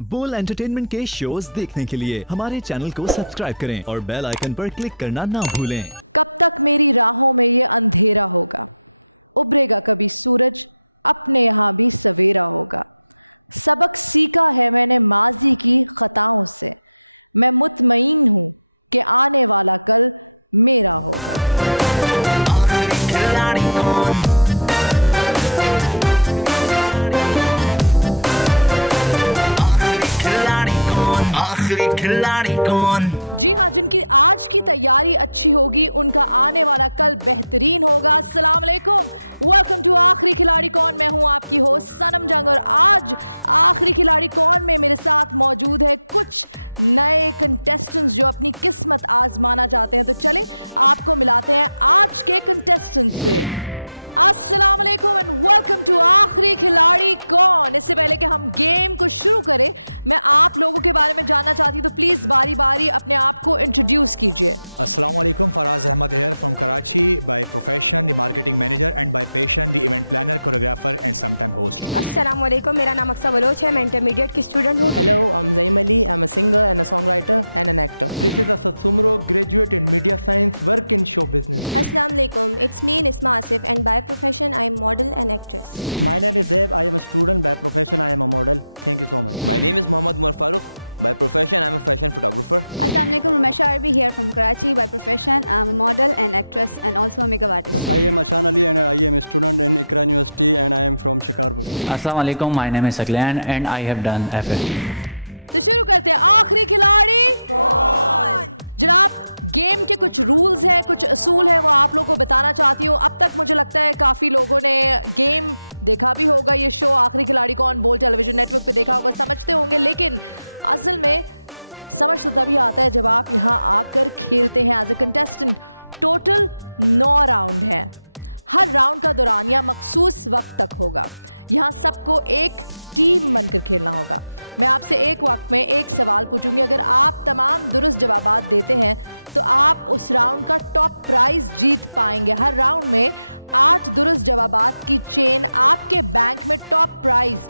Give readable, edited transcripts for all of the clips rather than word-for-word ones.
बोल एंटरटेनमेंट के शोज देखने के लिए हमारे चैनल को सब्सक्राइब करें और बेल आइकन पर क्लिक करना ना भूलें। कब तक मेरी राहों में ये अंधेरा होगा, उभरेगा कभी सूरज, अपने यहाँ भी सवेरा होगा। सबक सीखा है मैंने लाजिम की एक खता मुझसे, मैं मुतमईन हूँ कि आने वाला कल मिल रहा होगा। आखिरी खिलाड़ी कौन? जिनकी आज की अस्सलामुअलैकुम, मेरा नाम अक्सा बलोच है। मैं इंटरमीडिएट की स्टूडेंट हूँ। मैं शायरी here from Karachi, my profession, I'm a model and actress and also makeup artist. Assalamu alaikum, my name is Saklan and I have done FA. बताना चाहती हूँ, अब तक मुझे लगता है काफी लोगों ने ये देखा भी होगा। ये शो आखिरी खिलाड़ी कौन वो टेलीविजन में समझते होंगे, लेकिन टोटल 9 राउंड है। हर राउंड का दौरानिया मखसूस वक्त तक होगा। यहाँ सबको एक ही मत लिखेगा। मैं आपसे एक वक्त में एक सवाल पूछूंगा, आप तमाम दुरुस्त जवाब देते हैं तो आप उस राउंड का टॉप प्राइज जीत पाएंगे। हर राउंड में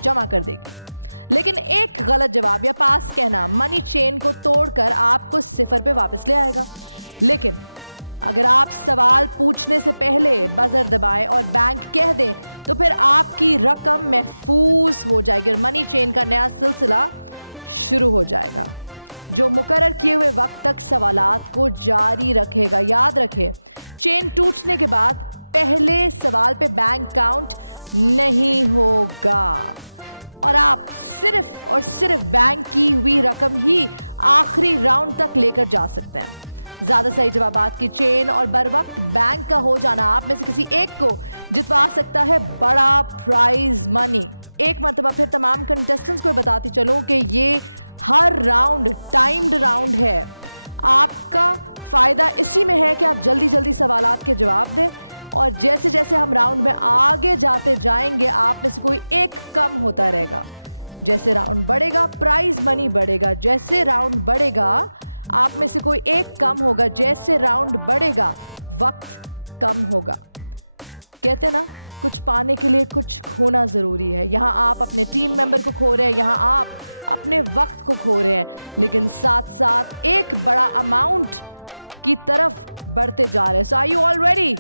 जमा कर देंगे, लेकिन एक गलत जवाब या पास कहना मनी चेन को तोड़कर आपको सिफर पे वापस ले आएगा। लेकिन अगर आप सवाल पूछने से पहले दबाए और बैंक कह दें तो फिर आपकी रकम महफूज हो जाएगी। मनी चेन का नया सिलसिला शुरू हो जाएगा। जो मुकर्रर किए हुए वक्त तक सवालात वो जारी रखेगा। याद रखें, चेन टूटने के बाद पहले सवाल पे बैंक काउंट नहीं होगा और आप सिर्फ बैंक की हुई रकम ही आखिरी राउंड तक लेकर जा सकते हैं। ज्यादा सही जवाब आपकी चेन और बर वक्त बैंक का हो जाना आप में से किसी एक को जिता सकता है बड़ा प्राइज मनी। एक मरतबा से तमाम कंटेस्टेंट्स को बताते चलो कि ये हर राउंड टाइम्ड राउंड है। आपका आगे जाते जाएंगे आपको इनाम होता रहेगा। बढ़ेगा प्राइज मनी बढ़ेगा। जैसे राउंड बढ़ेगा आप में से कोई एक कम होगा। जैसे राउंड बढ़ेगा वक्त कम होगा। कहते ना, कुछ पाने के लिए कुछ खोना जरूरी है। यहाँ आप अपने 3 नंबर को खो रहे हैं, यहाँ आप अपने वक्त को खो रहे हैं, लेकिन साथ साथ एक बड़ा अमाउंट की तरफ बढ़ते जा रहे हैं। So are you all ready?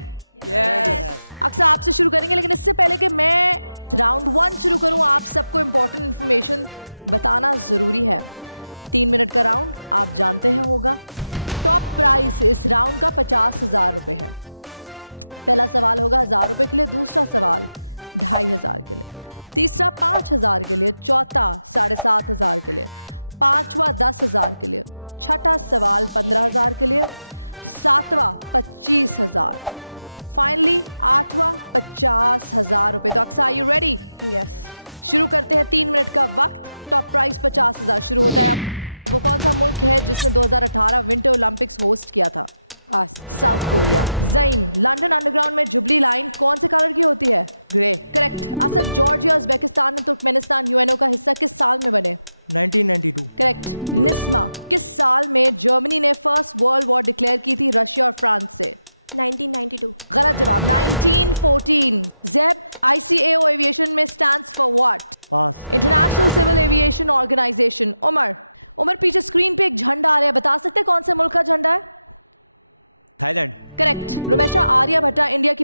Question. Umar पीछे स्क्रीन पे एक झंडा है, बता सकते कौन से मुल्क का झंडा है?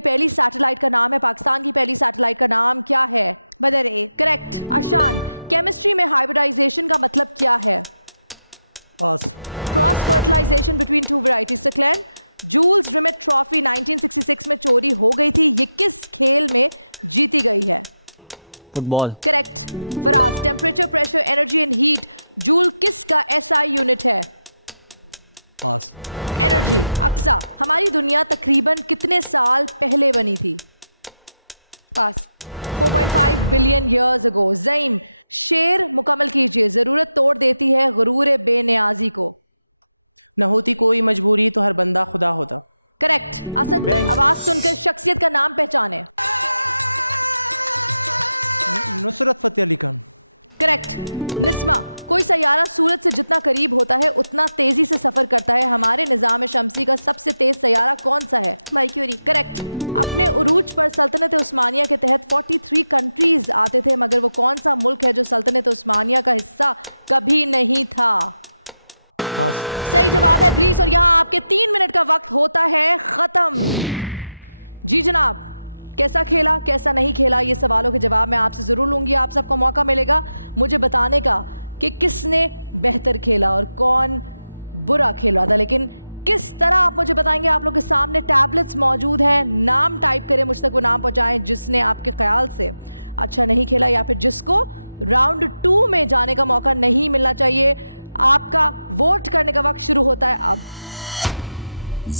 पहली साल बताइए बाल्कनाइजेशन का मतलब क्या है? Football. Energy and heat joule किसका एसआई यूनिट है? हमारी दुनिया तकरीबन कितने साल पहले बनी थी? ज़ैम, शेर मुकम्मल तोड़ देती है गुरूर बेनियाजी को। बहुत ही कोई मजदूरी तो शख्सियत का नाम पहचाने। सूरज से जितना करीब होता है उतना तेजी से सफर करता है। हमारे निजाम शमसी का सबसे तेज तैयारा कौन सा है? आते थे मगर वो कौन सा मुल्क है जो सल्तनत उस्मानिया का हिस्सा कभी नहीं था? आपके 3 मिनट का वक्त होता है खत्म। जी जनाब, कैसा खेला कैसा नहीं खेला ये सवालों के जवाब मैं आपसे जरूर लूंगी। आप सबको मौका मिलेगा मुझे बताने का कि किसने बेहतर खेला और कौन बुरा खेला था। लेकिन किस तरह कुछ बताइए। आपको सामने टैबलेट्स मौजूद है, नाम टाइप करें, मुझसे गुनाह हो जाए जिसने आपके ख्याल से अच्छा नहीं खेला या फिर जिसको राउंड 2 में जाने का मौका नहीं मिलना चाहिए। आपका वोट करने का वक्त शुरू होता है अब।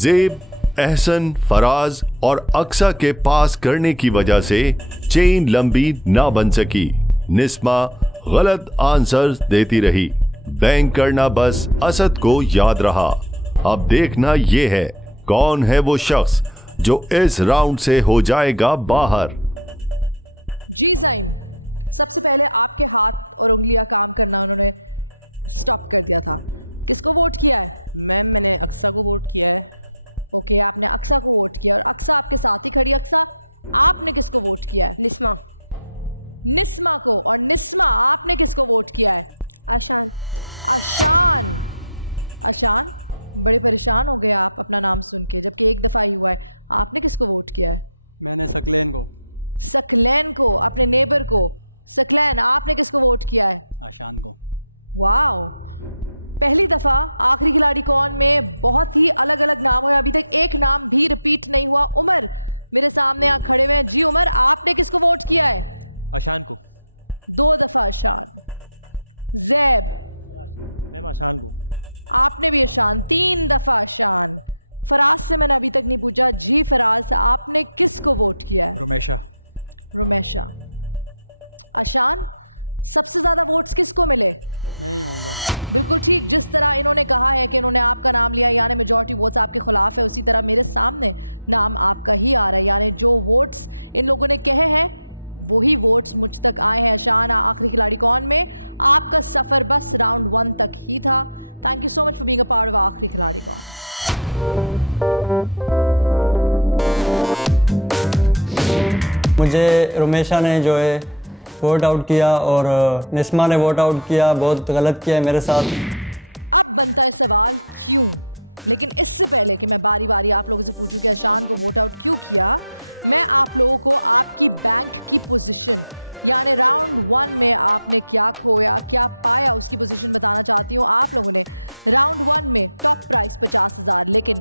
ज़ेब, एहसन, फराज और अक्सा के पास करने की वजह से चेन लंबी ना बन सकी। निस्मा गलत आंसर देती रही। बैंक करना बस असद को याद रहा। अब देखना ये है कौन है वो शख्स जो इस राउंड से हो जाएगा बाहर। जी साईं, सबसे पहले आपके पास आपने किसको वोट किया? निस्मा। बड़े परेशान हो गए आप अपना नाम सुन के जबकि एक दफा ही हुआ। आपने किसको वोट किया? सकलैन को, अपने नेबर को। सकलैन, आपने किसको वोट किया है? वाओ, पहली दफा आखिरी खिलाड़ी कौन में बहुत ही अलग अलग भी रिपीट नहीं हुआ। उमर मेरे सामने आप खड़े हैं। जी उमर, आपने किसको वोट किया है? 2 दफा। आपने भी 3 दफा। आपसे मैंने अभी तक ये पूछा जी फराज से आपने किसको वोट किया? सबसे ज्यादा वोट किसको मिले? जिस तरह इन्होंने कहा है कि इन्होंने आपका नाम लिया यानी मेजॉरिटी वोट आपकी कमाल से उसी तरह मेरे सामने नाम आपका ही आने वाला है। जो वोट इन लोगों ने कहे हैं वही वोट मुझ तक आए। अशान आखिरी खिलाड़ी कौन में आपका सफर बस राउंड 1 तक ही था। Thank you so much for being a part of आखिरी खिलाड़ी। मुझे रोमेशा ने जो है वोट आउट किया और निस्मा ने वोट आउट किया। बहुत गलत किया है मेरे साथ। अब बनता है सवाल क्यों? लेकिन इससे पहले कि मैं बारी बारी आप लोगों से पूछूं कि अशान को वोट आउट क्यों किया, मैं आप लोगों को आपकी पोजीशन में आपने क्या खोया क्या पाया उसकी पोजीशन बताना चाहती हूँ। आप लोगों ने राउंड 1 में प्राइस 50,000 लेकिन जो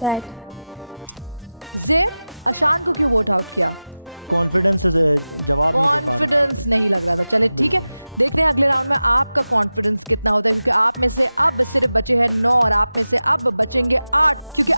That कॉन्फिडेंस कितना होता है क्योंकि आप में से अब सिर्फ बचे हैं 9 और आप में से अब बचेंगे 8 क्योंकि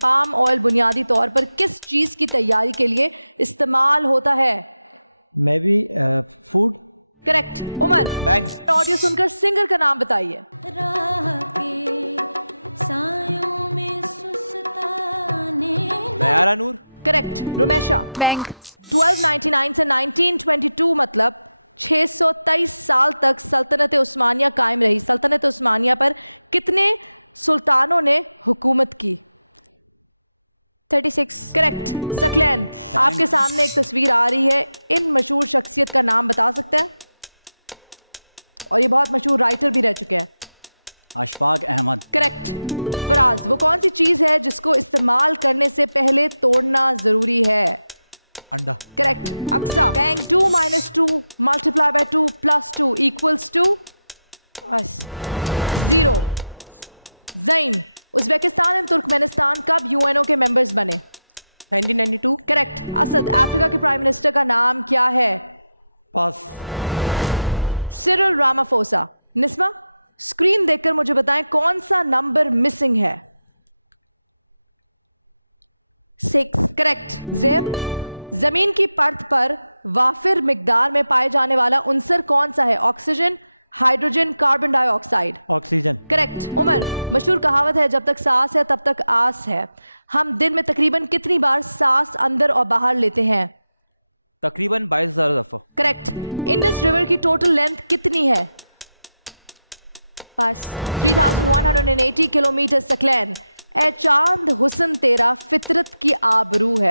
पाम ऑयल बुनियादी तौर पर किस चीज की तैयारी के लिए इस्तेमाल होता है? करेक्ट। सुनकर सिंगर का नाम बताइए। Correct. Bank. Cyril Ramaphosa. Nisba, screen देखकर मुझे बताएं कौन सा नंबर मिसिंग है? करेक्ट। जमीन की परत पर वाफिर मिकदार में पाए जाने वाला उनसर कौन सा है? Oxygen, hydrogen, carbon dioxide. Correct. मशहूर कहावत है, जब तक सांस है तब तक आस है। हम दिन में तकरीबन कितनी बार सांस अंदर और बाहर लेते हैं? करेक्ट। इंडस रिवर की टोटल लेंथ कितनी है? 180 किलोमीटर। सकलैन। जिस्म तेरा कुदरत की आबरू है,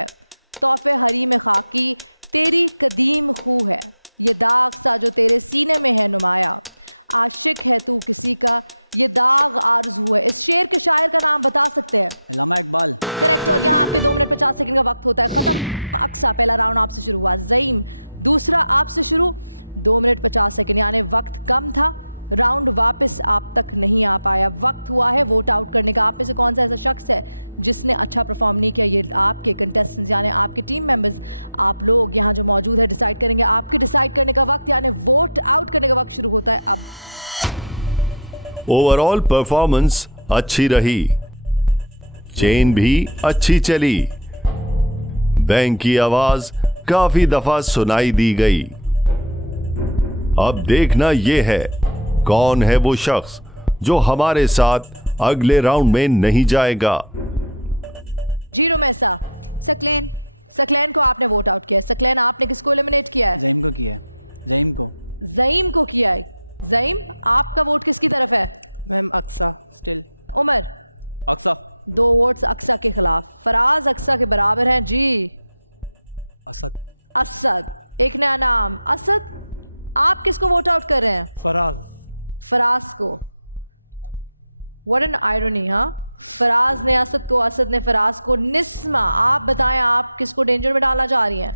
चौथे हरी में खाती तेरी कदीम की है, ये दाग सा जो तेरे सीने में है लगाया, आशिक है तू किसी का, ये दाग आबरू है। इस शेर के शायर का नाम बता सकते हैं? 50 सेकंड का वक्त होता है। अक्सा, पहला राउंड आपसे शुरू हुआ। सही। दूसरा आपसे शुरू 2 मिनट 50 सेकंड, यानी वक्त कम था। राउंड वापस आप तक नहीं आ पाया। वक्त हुआ है वोट आउट करने का। आप में से कौन सा ऐसा शख्स है जिसने अच्छा परफॉर्म नहीं किया? ये आपके कंटेस्टेंट्स यानी आपके टीम मेंबर्स, आप लोग यहाँ जो मौजूद है डिसाइड करेंगे। आपको डिसाइड करेगा वोट आउट करने का वक्त। ओवरऑल परफॉर्मेंस अच्छी रही, चेन भी अच्छी चली, बैंक की आवाज काफी दफा सुनाई दी गई। अब देखना यह है कौन है वो शख्स जो हमारे साथ अगले राउंड में नहीं जाएगा। जीरो में सा। सकलैन को आपने वोट आउट किया। सकलैन, आपने किसको एलिमिनेट किया है? ज़ईम को किया है। ज़ईम, आपका वोट किसकी तरफ है? उमर। 2 वोट्स अक्सर के खिलाफ। फराज अक्सर के बराबर हैं जी। असद, एक नया नाम। असद, आप किसको वोट आउट कर रहे हैं? फराज को। What an irony, हाँ? फराज ने असद को, असद ने फराज को। निस्मा, आप बताएं आप किसको डेंजर में डालना चाह रही हैं?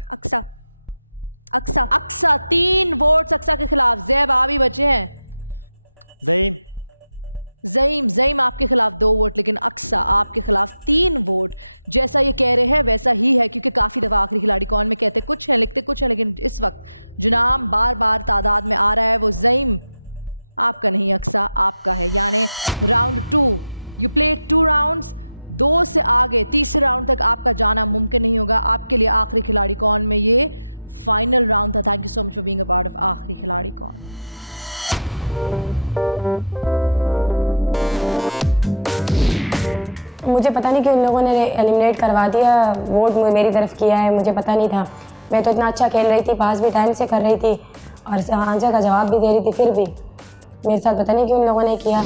अक्सा, 3 वोट अक्सा के खिलाफ। ज़ैब, आप ही बचे हैं। ज़ईम आपके खिलाफ 2 वोट, लेकिन अक्सा आपके खिलाफ 3 वोट। जैसा ये कह रहे हैं वैसा ही है, क्योंकि काफी दफा आखिरी खिलाड़ी कौन में कहते कुछ है लिखते कुछ है, लेकिन इस वक्त जो नाम बार बार तादाद में आ रहा है वो ज़ईम आपका नहीं, अक्सा आपका है। यानी यू प्ले 2 राउंड्स, 2 से आगे तीसरे राउंड तक आपका जाना मुमकिन नहीं होगा। आपके लिए आखिरी खिलाड़ी कौन में ये फाइनल राउंड था। Thank you so much for being a part of आखिरी खिलाड़ी। मुझे पता नहीं कि उन लोगों ने एलिमिनेट करवा दिया, वोट मेरी तरफ किया है, मुझे पता नहीं था। मैं तो इतना अच्छा खेल रही थी, पास भी टाइम से कर रही थी और आंसर का जवाब भी दे रही थी, फिर भी मेरे साथ पता नहीं कि उन लोगों ने किया।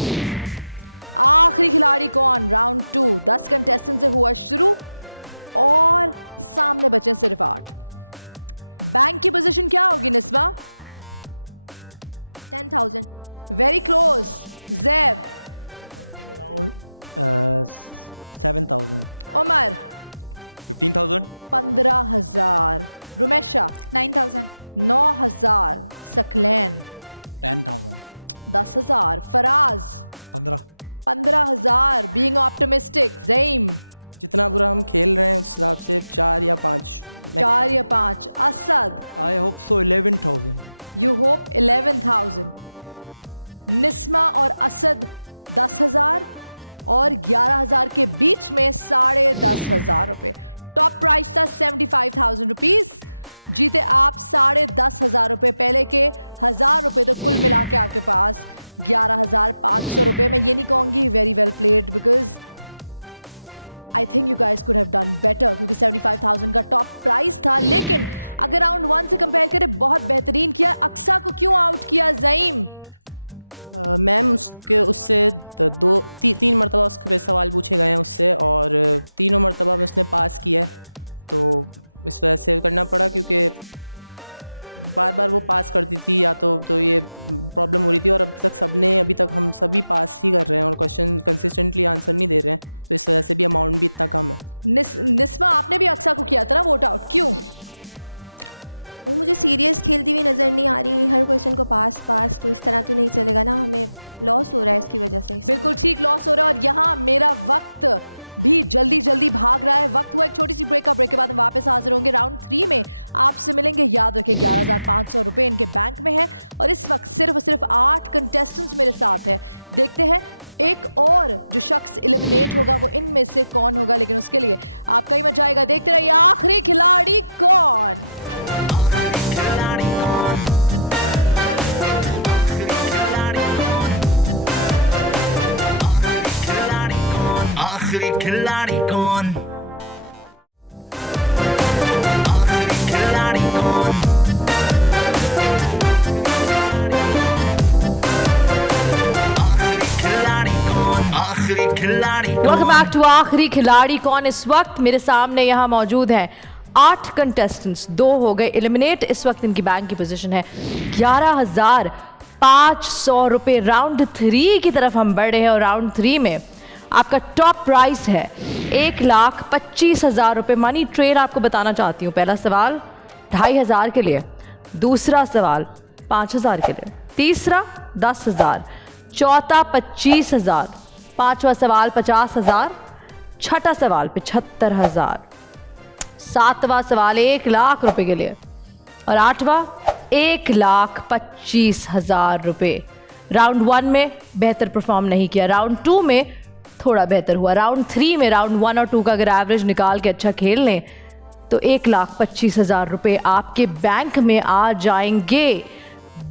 और इस वक्त सिर्फ 8 कंटेस्टेंट्स मेरे साथ हैं। देखते हैं एक और जो शख्स एलिमिनेट होगा वो इनमें से कौन होगा लेजेंड्स के लिए। आपको ही बताएगा, देखते रहिए। खिलाड़ी कौन, आखिरी खिलाड़ी कौन, आखिरी खिलाड़ी कौन, आखिरी खिलाड़ी कौन। वेलकम बैक टू आखिरी खिलाड़ी कौन। इस वक्त मेरे सामने यहाँ मौजूद हैं 8 कंटेस्टेंट्स, 2 हो गए एलिमिनेट। इस वक्त इनकी बैंक की पोजीशन है 11,500 रुपये। राउंड 3 की तरफ हम बढ़ रहे हैं और राउंड 3 में आपका टॉप प्राइस है 1,25,000 रुपये। मनी ट्रेन आपको बताना चाहती हूँ। पहला सवाल 2,500 के लिए, दूसरा सवाल 5,000 के लिए, तीसरा 10,000, चौथा 25,000, पांचवा सवाल 50,000, छठा सवाल 75,000, सातवां सवाल 1,00,000 रुपए के लिए और आठवां 1,25,000 रुपये। राउंड 1 में बेहतर परफॉर्म नहीं किया, राउंड 2 में थोड़ा बेहतर हुआ, राउंड 3 में राउंड 1 और 2 का अगर एवरेज निकाल के अच्छा खेल लें तो 1,25,000 रुपये आपके बैंक में आ जाएंगे।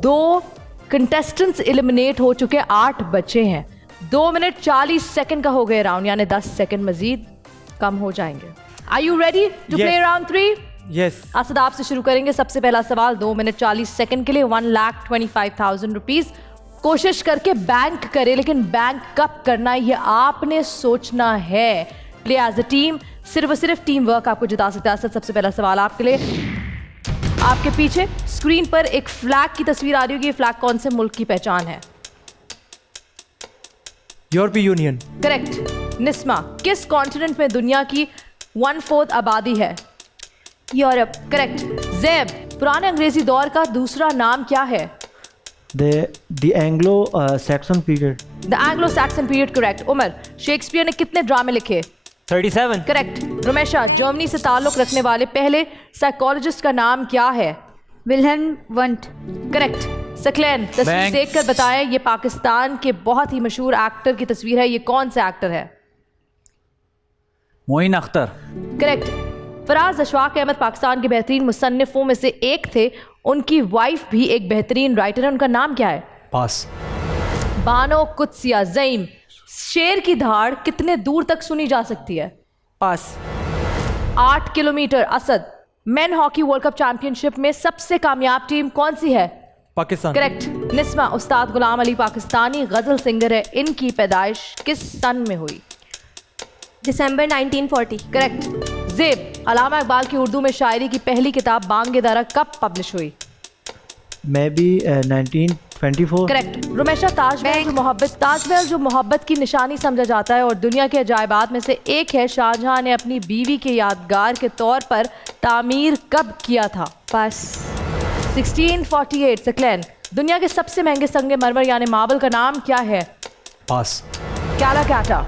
2 कंटेस्टेंट्स एलिमिनेट हो चुके, 8 बचे हैं। 2 मिनट 40 सेकंड का हो गए राउंड, यानी 10 सेकंड मजीद कम हो जाएंगे। Are you ready to play round 3? Yes. Asad आपसे शुरू करेंगे। सबसे पहला सवाल 2 मिनट 40 सेकंड के लिए 1,25,000 रुपीज। कोशिश करके बैंक करे, लेकिन बैंक कब करना है ये आपने सोचना है। प्ले एज अ टीम, सिर्फ और सिर्फ टीम वर्क आपको जिता सकता है। असद, सबसे पहला सवाल आपके लिए। आपके पीछे स्क्रीन पर एक फ्लैग की तस्वीर आ रही होगी। ये फ्लैग कौन से मुल्क की पहचान है? यूरोपीय यूनियन। करेक्ट। निस्मा, किस कॉन्टिनेंट में दुनिया की 1/4 आबादी है? यूरोप। करेक्ट। ज़ैब, पुराने अंग्रेजी दौर का दूसरा नाम क्या है? The Anglo Saxon period. The Anglo Saxon period. Correct. Umar, Shakespeare ने कितने ड्रामे लिखे? 37। करेक्ट। रोमेशा, जर्मनी से ताल्लुक रखने वाले पहले साइकोलॉजिस्ट का नाम क्या है? Wilhelm want. करेक्ट। सकलैन, तस्वीर देखकर बताएं ये पाकिस्तान के बहुत ही मशहूर एक्टर की तस्वीर है। ये कौन सा एक्टर है? मोइन अख्तर। करेक्ट। फराज अशफाक अहमद पाकिस्तान के बेहतरीन मुसन्निफों में से एक थे। उनकी वाइफ भी एक बेहतरीन राइटर है। उनका नाम क्या है? पास। बानो कुत्सिया ज़ईम, शेर की धाड़ कितने दूर तक सुनी जा सकती है? पास। 8 kilometre. Asad, main hockey world cup championship में सबसे कामयाब टीम कौन सी है? पाकिस्तान। करेक्ट। निस्मा, उस्ताद गुलाम अली पाकिस्तानी गजल सिंगर है। इनकी पैदाइश किस सन में हुई? दिसंबर 1940। करेक्ट। ज़ेब, अलामा इकबाल की उर्दू में शायरी की पहली किताब बांगे दरा कब पब्लिश हुई? May be 1924। करेक्ट। रुमेशा, ताजमहल जो मोहब्बत की निशानी समझा जाता है और दुनिया के अजायबात में से एक है, शाहजहां ने अपनी बीवी के यादगार के तौर पर तामीर कब किया था? पास। 1648। सकलैन, दुनिया के सबसे महंगे संगमरमर यानी मार्बल का नाम क्या है? पास। कैलाकाटा।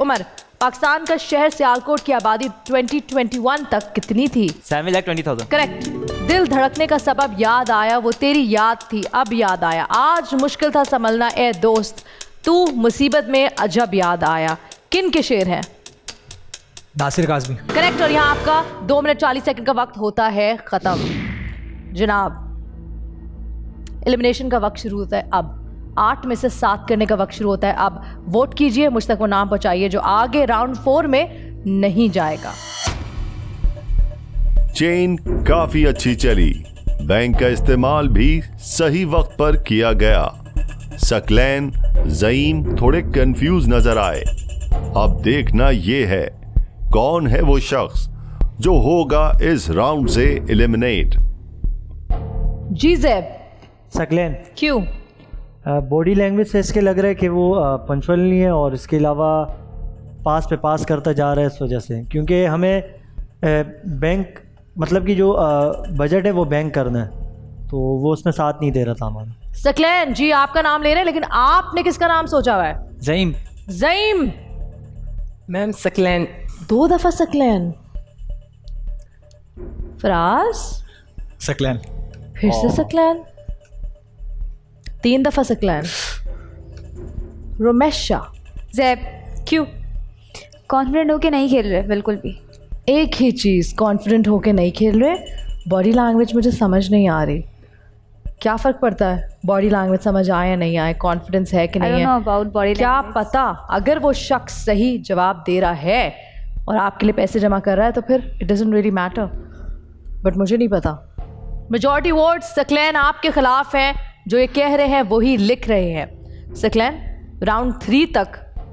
उमर, पाकिस्तान का शहर सियालकोट की आबादी 2021 तक कितनी थी? 7,20,000। करेक्ट। दिल धड़कने का सबब याद आया, वो तेरी याद थी अब याद आया। आज मुश्किल था संभलना ए दोस्त, तू मुसीबत में अजब याद आया। किन के शेर हैं? नासिर काज़मी। करेक्ट। और यहाँ आपका 2 मिनट 40 सेकंड का वक्त होता है खत्म। जनाब, एलिमिनेशन का वक्त शुरू होता है अब। 8 में से 7 करने का वक्त शुरू होता है अब। वोट कीजिए, मुझ तक वो नाम पहुंचाइए जो आगे राउंड 4 में नहीं जाएगा। चेन काफी अच्छी चली, बैंक का इस्तेमाल भी सही वक्त पर किया गया। सकलैन, ज़ईम थोड़े कंफ्यूज नजर आए। अब देखना ये है कौन है वो शख्स जो होगा इस राउंड से एलिमिनेट। जी ज़ैब, सकलैन, क्यों? बॉडी लैंग्वेज से इसके लग रहा है कि वो पंचुअल नहीं है और इसके अलावा पास पे पास करता जा रहा है इस वजह से, क्योंकि हमें बैंक मतलब कि जो बजट है वो बैंक करना है, तो वो उसमें साथ नहीं दे रहा था हमारा। सकलैन जी, आपका नाम ले रहे हैं, लेकिन आपने किसका नाम सोचा हुआ है? ज़ईम। ज़ईम। मैम सकलैन। 2 दफा सकलैन। फराज, सकलैन। फिर से सकलैन। 3 दफा सकलैन। रोमेशा। ज़ैब, क्यों? कॉन्फिडेंट होके नहीं खेल रहे बिल्कुल भी। एक ही चीज़, कॉन्फिडेंट होके नहीं खेल रहे। बॉडी लैंग्वेज मुझे समझ नहीं आ रही। क्या फ़र्क पड़ता है बॉडी लैंग्वेज समझ आए या नहीं आए, कॉन्फिडेंस है कि I नहीं don't know है? about body क्या language. पता, अगर वो शख्स सही जवाब दे रहा है और आपके लिए पैसे जमा कर रहा है तो फिर it doesn't really matter, but मुझे नहीं पता। मेजॉरिटी वोट्स सकलैन आपके खिलाफ हैं। जो ये कह रहे हैं वही लिख रहे हैं। सकलैन, राउंड 3 तक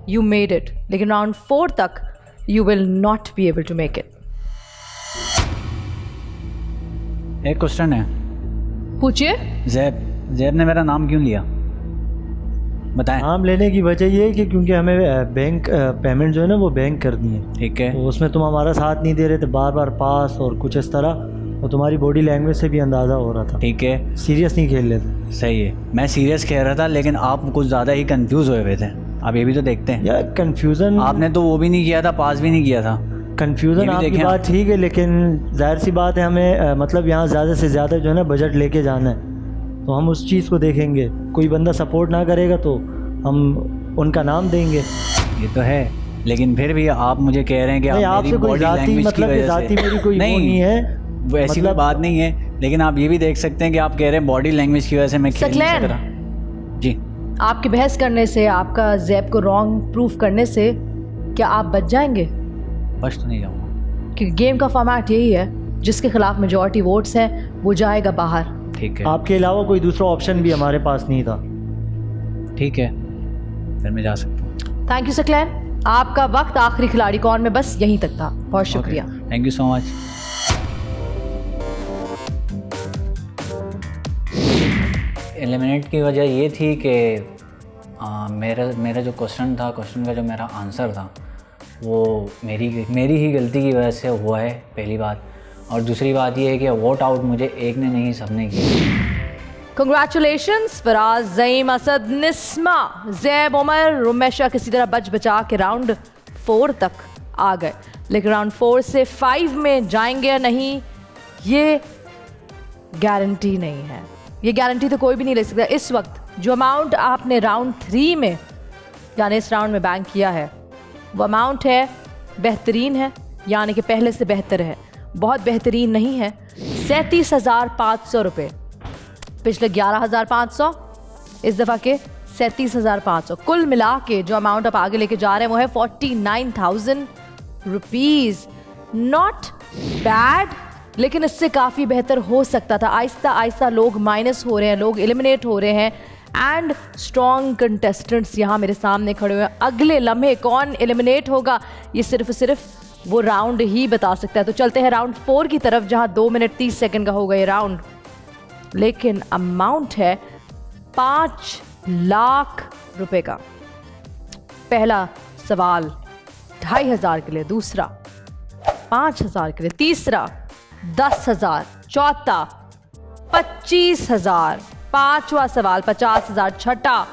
यू मेड इट, लेकिन राउंड 4 तक you will not be able to make it. एक क्वेश्चन है, पूछिए। ज़ैब ने मेरा नाम क्यों लिया, बताएं। नाम लेने की वजह ये है कि क्योंकि हमें बैंक पेमेंट जो है ना वो बैंक करनी है, ठीक है। तो उसमें तुम हमारा साथ नहीं दे रहे थे, बार बार पास और कुछ इस तरह, और तुम्हारी बॉडी लैंग्वेज से भी अंदाज़ा हो रहा था। ठीक है, सीरियस नहीं खेल रहे थे। सही है, मैं सीरियस कह रहा था, लेकिन आप कुछ ज़्यादा ही कंफ्यूज हुए हुए थे। आप ये भी तो देखते हैं या कन्फ्यूज़न, आपने तो वो भी नहीं किया था, पास भी नहीं किया था। कन्फ्यूज़न आपकी देखें बात ठीक है, लेकिन जाहिर सी बात है हमें मतलब यहाँ ज़्यादा से ज़्यादा जो है ना बजट लेके जाना है, तो हम उस चीज़ को देखेंगे। कोई बंदा सपोर्ट ना करेगा तो हम उनका नाम देंगे। ये तो है, लेकिन फिर भी आप मुझे कह रहे हैं कि नहीं, आप आपसे मेरी कोई बॉडी जाति लैंग्वेज की मतलब वजह जाति से मेरी कोई वो नहीं है, वो ऐसी कोई मतलब- बात नहीं है, लेकिन आप ये भी देख सकते हैं कि आप कह रहे हैं बॉडी लैंग्वेज की वजह से मैं खेल नहीं सकलैन। सक रहा। जी, आपकी बहस करने से, आपका ज़ैब को रॉन्ग प्रूफ करने से क्या आप बच जाएंगे? बस तो नहीं जाऊँगा, क्योंकि गेम का फॉर्मेट यही है, जिसके खिलाफ मेजॉरिटी वोट्स हैं वो जाएगा बाहर। ठीक है। आपके अलावा कोई दूसरा ऑप्शन भी हमारे पास नहीं था। ठीक है, फिर मैं जा सकता हूँ। Thank you Saqlain. आपका वक्त आखिरी खिलाड़ी कौन में बस यहीं तक था। बहुत शुक्रिया। Thank you so much. Eliminate की वजह ये थी कि मेरा जो क्वेश्चन था, क्वेश्चन का जो मेरा आंसर था वो मेरी ही गलती की वजह से हुआ है, पहली बात। और दूसरी बात ये है कि वोट आउट मुझे एक ने नहीं सबने किया। कंग्रेचुलेशंस फराज, ज़ईम, असद, निस्मा, ज़ैब, उमर, रुमेशा किसी तरह बच बचा के राउंड 4 तक आ गए, लेकिन राउंड 4 से 5 में जाएंगे या नहीं ये गारंटी नहीं है। ये गारंटी तो कोई भी नहीं ले सकता। इस वक्त जो अमाउंट आपने राउंड 3 में यानी इस राउंड में बैंक किया है वो अमाउंट है बेहतरीन है, यानी कि पहले से बेहतर है, बहुत बेहतरीन नहीं है। 37,500 रुपये, पिछले 11,500, इस दफ़ा के 37,500, कुल मिला के जो अमाउंट आप आगे लेके जा रहे हैं वो है 49,000 रुपीज़। नॉट बैड, लेकिन इससे काफ़ी बेहतर हो सकता था। आहिस्ता आहिस्ता लोग माइनस हो रहे हैं, लोग एलिमिनेट हो रहे हैं, एंड स्ट्रॉन्ग कंटेस्टेंट्स यहाँ मेरे सामने खड़े हुए हैं। अगले लम्हे कौन एलिमिनेट होगा ये सिर्फ वो राउंड ही बता सकता है। तो चलते हैं राउंड 4 की तरफ, जहाँ 2 मिनट 30 सेकंड का होगा ये राउंड, लेकिन अमाउंट है 5 लाख रुपए का। पहला सवाल 2,500 के लिए, दूसरा 5,000 के लिए, तीसरा 10,000, चौथा 25,000, पांचवा सवाल 50,000, छठा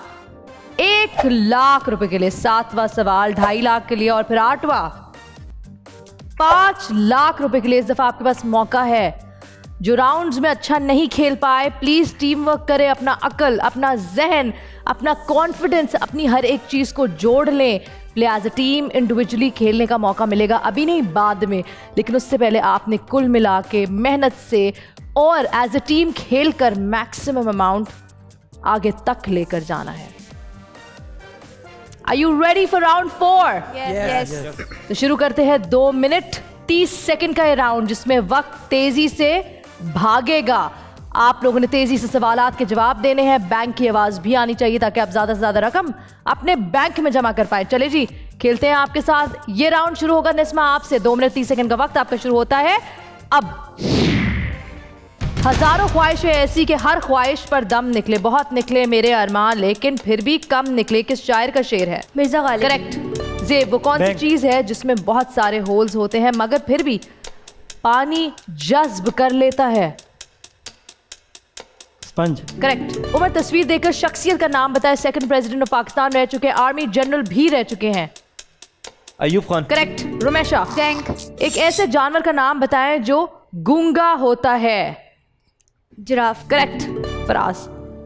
1 लाख रुपए के लिए, सातवां सवाल 2.5 लाख के लिए, और फिर आठवां 5 लाख रुपए के लिए। इस दफा आपके पास मौका है। जो राउंड्स में अच्छा नहीं खेल पाए, प्लीज टीम वर्क करें, अपना अकल, अपना जहन, अपना कॉन्फिडेंस, अपनी हर एक चीज को जोड़ लें। Play as a team, individually खेलने का मौका मिलेगा, अभी नहीं बाद में, लेकिन उससे पहले आपने कुल मिला के मेहनत से और एज अ टीम खेल कर मैक्सिमम अमाउंट आगे तक लेकर जाना है। Are you ready for round 4? Yes. तो शुरू करते हैं 2 मिनट 30 सेकंड का ये राउंड, जिसमें वक्त तेजी से भागेगा। आप लोगों ने तेजी से सवालात के जवाब देने हैं। बैंक की आवाज भी आनी चाहिए ताकि आप ज्यादा से ज्यादा रकम अपने बैंक में जमा कर पाए। चले जी, खेलते हैं आपके साथ। ये राउंड शुरू होगा निस्मा आपसे। 2 मिनट 30 सेकंड का वक्त आपका शुरू होता है अब। हजारों ख्वाहिशें ऐसी कि हर ख्वाहिश पर दम निकले, बहुत निकले मेरे अरमान लेकिन फिर भी कम निकले, किस शायर का शेर है? मिर्जा गालिब। करेक्ट। ज़ेब, वो कौन सी चीज है जिसमें बहुत सारे होल्स होते हैं मगर फिर भी पानी जज्ब कर लेता है? स्पंज। करेक्ट। उमर, तस्वीर देखकर शख्सियत का नाम बताए। सेकंड प्रेसिडेंट ऑफ पाकिस्तान रह चुके हैं, आर्मी जनरल भी रह चुके हैं। अयूब खान। करेक्ट। रुमेशा। टैंक। एक ऐसे जानवर का नाम बताएं जो गूंगा होता है। जिराफ। करेक्ट। फराज,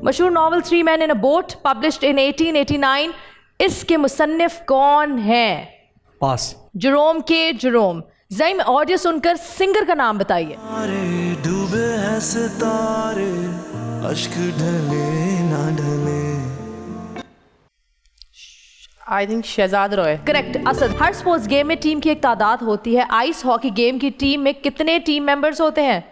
मशहूर novel 3 Men in a Boat published in 1889, इसके मुसन्निफ कौन है? पास। जेरोम के जेरोम। ज़ईम, ऑडियो सुनकर सिंगर का नाम बताइए। डूबे हैं सितारे, अश्क ढले ना ढले। I think Shahzad Roy. Correct. Asad, हर स्पोर्ट्स गेम में टीम की एक तादाद होती है, आइस हॉकी गेम की टीम में कितने टीम मेंबर्स होते हैं?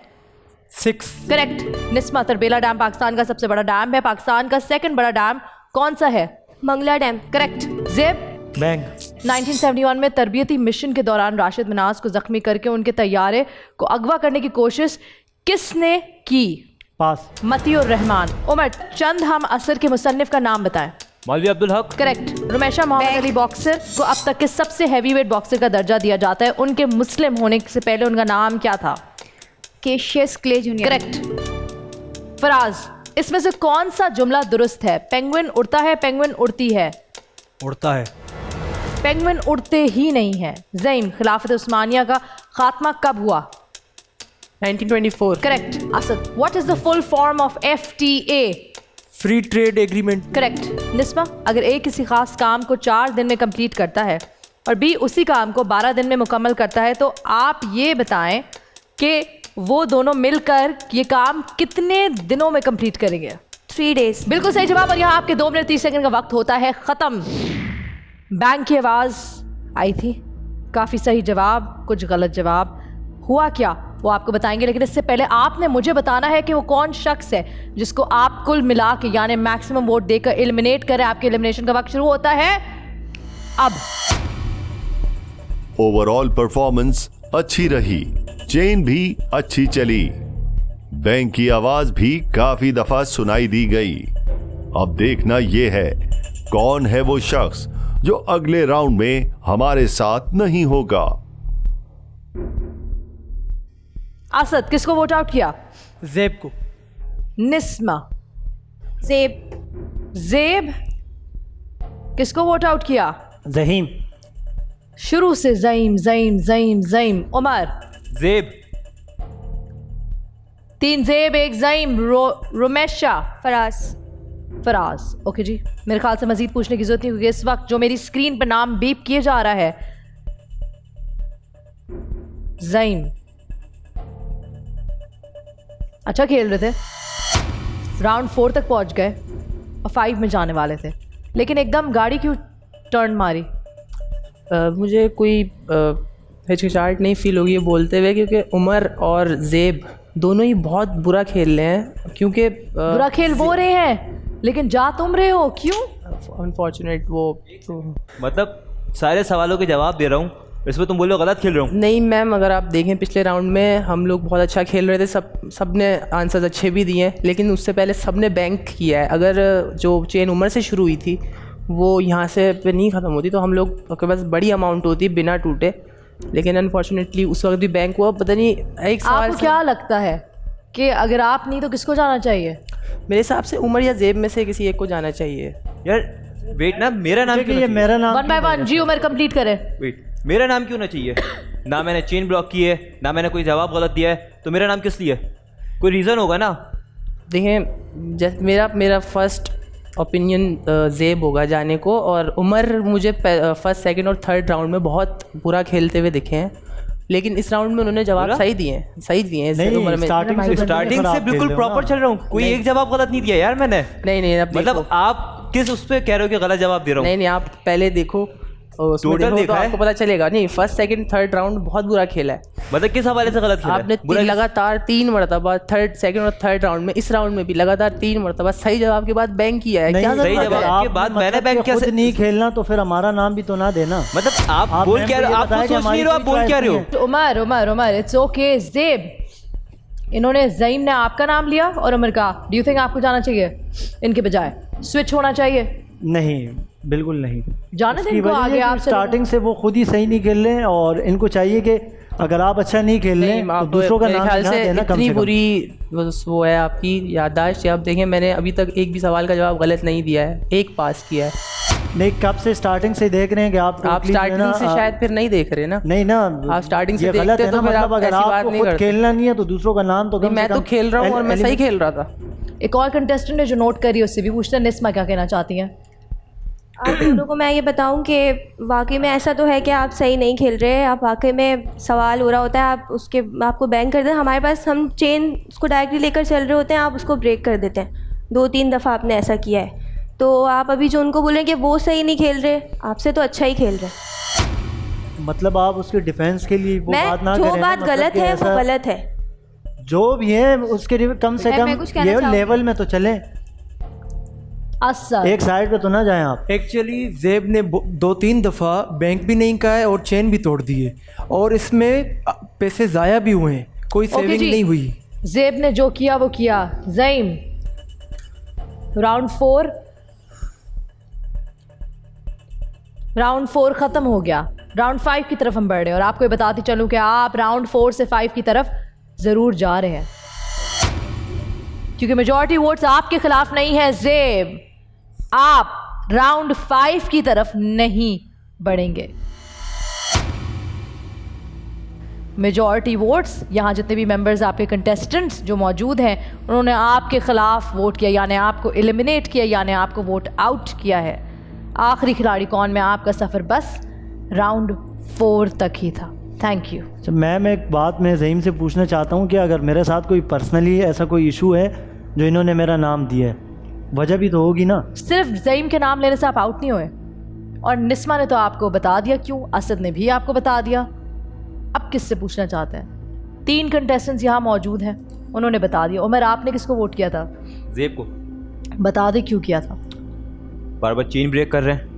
6। करेक्ट। निस्मा, तरबेला डैम पाकिस्तान का सबसे बड़ा डैम है, पाकिस्तान का सेकंड बड़ा डैम कौन सा है? Mangla dam. Correct. Zeb, bank. 1971 में तरबियती मिशन के दौरान राशिद मिनाज को जख्मी करके उनके तैयारे को अगवा करने की कोशिश किसने की? पास। मतीउर रहमान। उमर, चंद हम असर के मुसन्निफ का नाम बताएं। मौलवी अब्दुल हक। करेक्ट। रुमेशा, मोहम्मद अली बॉक्सर को अब तक के सबसे हैवीवेट बॉक्सर का दर्जा दिया जाता है, उनके मुस्लिम होने से पहले उनका नाम क्या था? Cassius Clay junior. Correct. Faraz, इसमें से कौन सा जुमला दुरुस्त है? पेंगुइन उड़ता है, पेंगुइन उड़ती है। उड़ता है। पेंगुइन उड़ते ही नहीं है। ज़ईम, खिलाफत उस्मानिया का खात्मा कब हुआ? 1924। Correct. Asad, what is the full form of FTA? Free trade agreement. Correct. Nisma, अगर A किसी खास काम को 4 दिन में कंप्लीट करता है और B उसी काम को 12 दिन में मुकम्मल करता है तो आप ये बताएं कि वो दोनों मिलकर ये काम कितने दिनों में कंप्लीट करेंगे? 3 days। बिल्कुल सही जवाब। और यहाँ आपके 2 मिनट 30 सेकंड का वक्त होता है खत्म। बैंक की आवाज आई थी, काफी सही जवाब, कुछ गलत जवाब। हुआ क्या वो आपको बताएंगे, लेकिन इससे पहले आपने मुझे बताना है कि वो कौन शख्स है जिसको आप कुल मिला के यानी मैक्सिमम वोट देकर एलिमिनेट करें। आपके एलिमिनेशन का वक्त शुरू होता है अब। ओवरऑल परफॉर्मेंस अच्छी रही, चेन भी अच्छी चली, बैंक की आवाज भी काफी दफा सुनाई दी गई। अब देखना यह है कौन है वो शख्स जो अगले राउंड में हमारे साथ नहीं होगा। असद, किसको वोट आउट किया? ज़ेब को। निस्मा। ज़ेब। ज़ेब, किसको वोट आउट किया? ज़हीम। शुरू से ज़ईम ज़ईम ज़ईम ज़ईम। उमर। ज़ेब। 3 ज़ेब 1 ज़ईम। रुमेशा। फराज। फराज। ओके जी, मेरे ख्याल से मजीद पूछने की जरूरत नहीं क्योंकि इस वक्त जो मेरी स्क्रीन पर नाम बीप किए जा रहा है ज़ईम अच्छा खेल रहे थे, राउंड 4 तक पहुंच गए और 5 में जाने वाले थे, लेकिन एकदम गाड़ी क्यों टर्न मारी? मुझे कोई हिचकिचाहट नहीं फील होगी ये बोलते हुए, क्योंकि उमर और ज़ेब दोनों ही बहुत बुरा खेल रहे हैं। क्योंकि बुरा खेल वो रहे हैं लेकिन जा तुम रहे हो, क्यों? अनफॉर्चुनेट वो मतलब सारे सवालों के जवाब दे रहा हूँ, इसमें तुम बोलो गलत खेल रहा हूँ। नहीं मैम, अगर आप देखें पिछले राउंड में हम लोग बहुत अच्छा खेल रहे थे, सब ने आंसर्स अच्छे भी दिए हैं, लेकिन उससे पहले सब ने बैंक किया है। अगर जो चेन उमर से शुरू हुई थी वो यहाँ से पे नहीं ख़त्म होती तो हम लोग के पास बड़ी अमाउंट होती बिना टूटे, लेकिन अनफॉर्चुनेटली उस वक्त भी बैंक हुआ। पता नहीं एक सवाल आपको क्या लगता है कि अगर आप नहीं तो किसको जाना चाहिए? मेरे हिसाब से उमर या ज़ेब में से किसी एक को जाना चाहिए। यार वेट ना, मेरा नाम क्यों? ये मेरा नाम 1 by 1 जी उमर कंप्लीट करें। वेट, मेरा नाम क्यों ना चाहिए? ना मैंने चेन ब्लॉक की है, ना मैंने कोई जवाब गलत दिया है, तो मेरा नाम किस लिए? कोई रीज़न होगा ना। देखें मेरा फर्स्ट ओपिनियन ज़ेब होगा जाने को, और उमर मुझे फर्स्ट सेकंड और थर्ड राउंड में बहुत बुरा खेलते हुए दिखे हैं, लेकिन इस राउंड में उन्होंने जवाब सही दिए हैं। स्टार्टिंग से बिल्कुल प्रॉपर चल रहा हूँ, कोई एक जवाब गलत नहीं दिया यार मैंने। नहीं मतलब आप किस उस पर कह रहे हो कि गलत जवाब दे रहा हूँ? नहीं आप पहले देखो उसमें Total देखो तो देखा है? आपको पता चलेगा। नहीं, फर्स्ट सेकंड थर्ड राउंड बहुत बुरा खेला है। मतलब किस हवाले से गलत खेला है? आपने लगातार 3 मरतबा थर्ड सेकंड और थर्ड राउंड में, इस राउंड में भी लगातार 3 मरतबा सही जवाब के बाद बैंक किया है। क्या सही जवाब के बाद मैंने बैंक किया। खुद नहीं खेलना तो फिर हमारा नाम भी तो ना देना। मतलब आप बोल क्या रहे हो? आप सोच नहीं रहे हो, आप बोल क्या रहे हो? Umar it's okay. ज़ेब, इन्होंने ज़ईम ने आपका नाम लिया और उमर का। डू यू थिंक आपको जाना चाहिए इनके बजाय? स्विच होना चाहिए? नहीं, बिल्कुल नहीं। जाने दें इनको आगे। आप स्टार्टिंग से वो खुद ही सही नहीं खेल रहे हैं और इनको चाहिए कि अगर आप अच्छा नहीं खेल रहे तो दूसरों का नाम ना देना। कम से कम बुरी वो है आपकी याददाश्त। आप देखें, मैंने अभी तक एक भी सवाल का जवाब गलत नहीं दिया है, एक पास किया है। नहीं, कब से स्टार्टिंग से देख रहे हैं कि आप स्टार्टिंग से शायद फिर नहीं देख रहे ना। नहीं ना, आप स्टार्टिंग से गलत देखते है तो ना। फिर मतलब अगर आपको खुद खेलना नहीं है तो दूसरों का नाम तो मैं तो खेल रहा हूँ और मैं सही खेल रहा था। एक और कंटेस्टेंट है जो नोट करी, उससे भी पूछते हैं। निस्मा क्या कहना चाहती हैं? आप दोनों को मैं ये बताऊं कि वाकई में ऐसा तो है कि आप सही नहीं खेल रहे। आप वाकई में सवाल हो रहा होता है, आप उसके आपको बैंक कर दें। हमारे पास हम चेन उसको डायरेक्टली लेकर चल रहे होते हैं, आप उसको ब्रेक कर देते हैं। 2-3 दफ़ा आपने ऐसा किया है। तो आप अभी जो उनको बोलें कि वो सही नहीं खेल रहे, आपसे तो अच्छा ही खेल रहे। मतलब आप उसके डिफेंस के लिए वो बात ना करें। जो बात गलत है वो गलत है। जो भी है उसके कम से कम ये लेवल में तो चलें। एक साइड पे तो ना जाएं आप। एक्चुअली ज़ेब ने 2-3 दफ़ा बैंक भी नहीं कहा है और चेन भी तोड़ दी है और इसमें पैसे ज़ाया भी हुए हैं, कोई सेविंग नहीं हुई। ज़ेब ने जो किया वो किया। ज़ईम, राउंड 4 ख़त्म हो गया। राउंड 5 की तरफ हम बढ़ रहे हैं और आपको ये बताती चलूँ कि आप राउंड 4 से 5 की तरफ ज़रूर जा रहे हैं, क्योंकि मेजॉरिटी वोट्स आपके खिलाफ नहीं है। ज़ेब, आप राउंड 5 की तरफ नहीं बढ़ेंगे। मेजॉरिटी वोट्स, यहाँ जितने भी मेंबर्स आपके कंटेस्टेंट्स जो मौजूद हैं, उन्होंने आपके खिलाफ वोट किया, यानी आपको एलिमिनेट किया, यानी आपको वोट आउट किया है। आखिरी खिलाड़ी कौन में आपका सफ़र बस राउंड 4 तक ही था। Thank you. अच्छा, मैं एक बात मैं ज़ईम से पूछना चाहता हूँ कि अगर मेरे साथ कोई पर्सनली ऐसा कोई इशू है जो इन्होंने मेरा नाम दिया है, वजह भी तो होगी ना। सिर्फ ज़ईम के नाम लेने से आप आउट नहीं हुए, और निस्मा ने तो आपको बता दिया क्यों, असद ने भी आपको बता दिया। अब किससे पूछना चाहते हैं? 3 कंटेस्टेंट्स यहाँ मौजूद हैं, उन्होंने बता दिया। उमर, आपने किसको वोट किया था? ज़ेब को। बता दे क्यों किया था। बार बार चेन ब्रेक कर रहे हैं,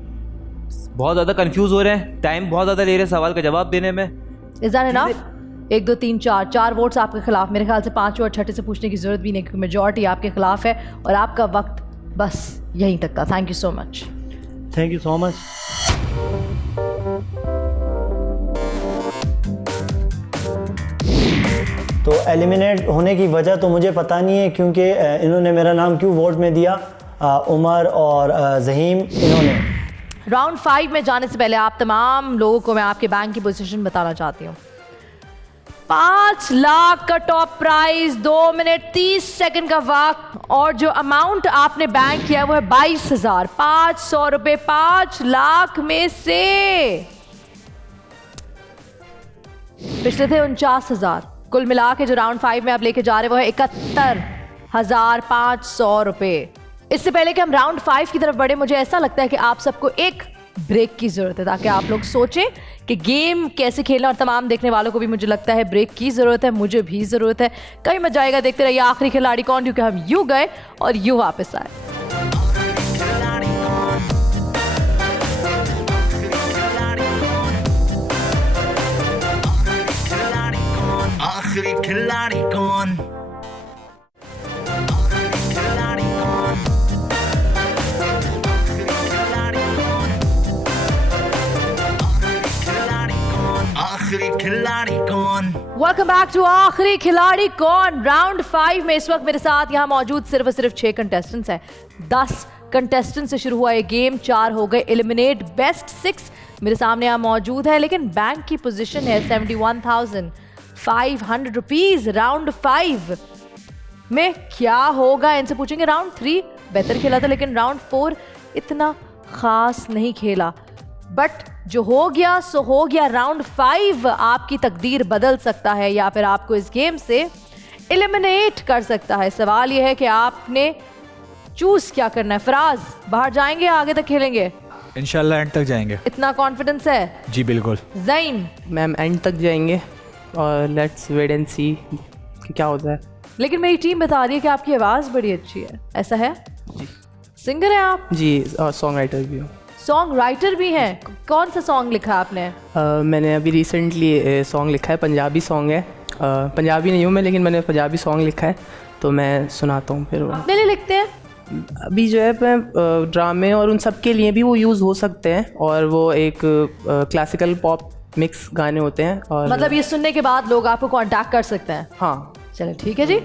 बहुत ज़्यादा कंफ्यूज हो रहे हैं, टाइम बहुत ज़्यादा ले रहे हैं सवाल का जवाब देने में। Is that enough? 1 2 3 4 वोट्स आपके खिलाफ। मेरे ख्याल से 5 और छठे से पूछने की ज़रूरत भी नहीं, क्योंकि मेजॉरिटी आपके खिलाफ है और आपका वक्त बस यहीं तक था। Thank you so much. Thank you so much. तो एलिमिनेट होने की वजह तो मुझे पता नहीं है, क्योंकि इन्होंने मेरा नाम क्यों वोट में दिया, उमर और ज़हीम इन्होंने। राउंड 5 में जाने से पहले आप तमाम लोगों को मैं आपके बैंक की पोजीशन बताना चाहती हूँ। 5 लाख का टॉप प्राइज, 2 मिनट 30 सेकंड का वक्त, और जो अमाउंट आपने बैंक किया वो है 22,500 रुपये। 5 लाख में से पिछले थे 49,000। कुल मिला के जो राउंड 5 में आप लेके जा रहे वो है 71,500 रुपये। इससे पहले कि हम राउंड 5 की तरफ बढ़े, मुझे ऐसा लगता है कि आप सबको एक ब्रेक की ज़रूरत है, ताकि आप लोग सोचें कि गेम कैसे खेलना, और तमाम देखने वालों को भी मुझे लगता है ब्रेक की ज़रूरत है, मुझे भी ज़रूरत है। कहीं मत जाएगा, देखते रहिए आखिरी खिलाड़ी कौन, क्योंकि हम यूँ गए और यूँ वापस आए। आखिरी खिलाड़ी कौन? आखिरी खिलाड़ी कौन? वेलकम बैक टू आखिरी खिलाड़ी कौन। राउंड 5 में इस वक्त मेरे साथ यहाँ मौजूद सिर्फ 6 कंटेस्टेंट्स हैं। 10 कंटेस्टेंट से शुरू हुआ ये गेम, 4 हो गए एलिमिनेट। बेस्ट 6 मेरे सामने यहाँ मौजूद है, लेकिन बैंक की पोजीशन है 71,500 रुपीज़। राउंड 5 में क्या होगा, इनसे पूछेंगे। राउंड 3 बेहतर खेला था, लेकिन राउंड 4 इतना खास नहीं खेला, बट जो हो गया सो हो गया। राउंड 5 आपकी तकदीर बदल सकता है या फिर आपको इस गेम से एलिमिनेट कर सकता है। सवाल यह है कि आपने चूज क्या करना है। फराज, बाहर जाएंगे, आगे तक खेलेंगे? इंशाल्लाह एंड तक जाएंगे। इतना कॉन्फिडेंस है? जी बिल्कुल। ज़ईम? मैम एंड तक जाएंगे और लेट्स वेट एंड सी कि क्या होता है। लेकिन मेरी टीम बता रही है कि आपकी आवाज़ बड़ी अच्छी है, ऐसा है? जी। सिंगर हैं आप? जी, और सॉन्ग राइटर भी हूँ। सॉन्ग राइटर भी हैं? कौन सा सॉन्ग लिखा आपने? मैंने अभी रिसेंटली सॉन्ग लिखा है, पंजाबी सॉन्ग है। पंजाबी नहीं हूँ मैं, लेकिन मैंने पंजाबी सॉन्ग लिखा है, तो मैं सुनाता हूँ फिर। अपने लिए लिखते हैं? अभी जो है मैं ड्रामे और उन सब के लिए भी वो यूज़ हो सकते हैं, और वो एक क्लासिकल पॉप मिक्स गाने होते हैं। और मतलब ये सुनने के बाद लोग आपको कांटेक्ट कर सकते हैं? हाँ। चलो ठीक है जी।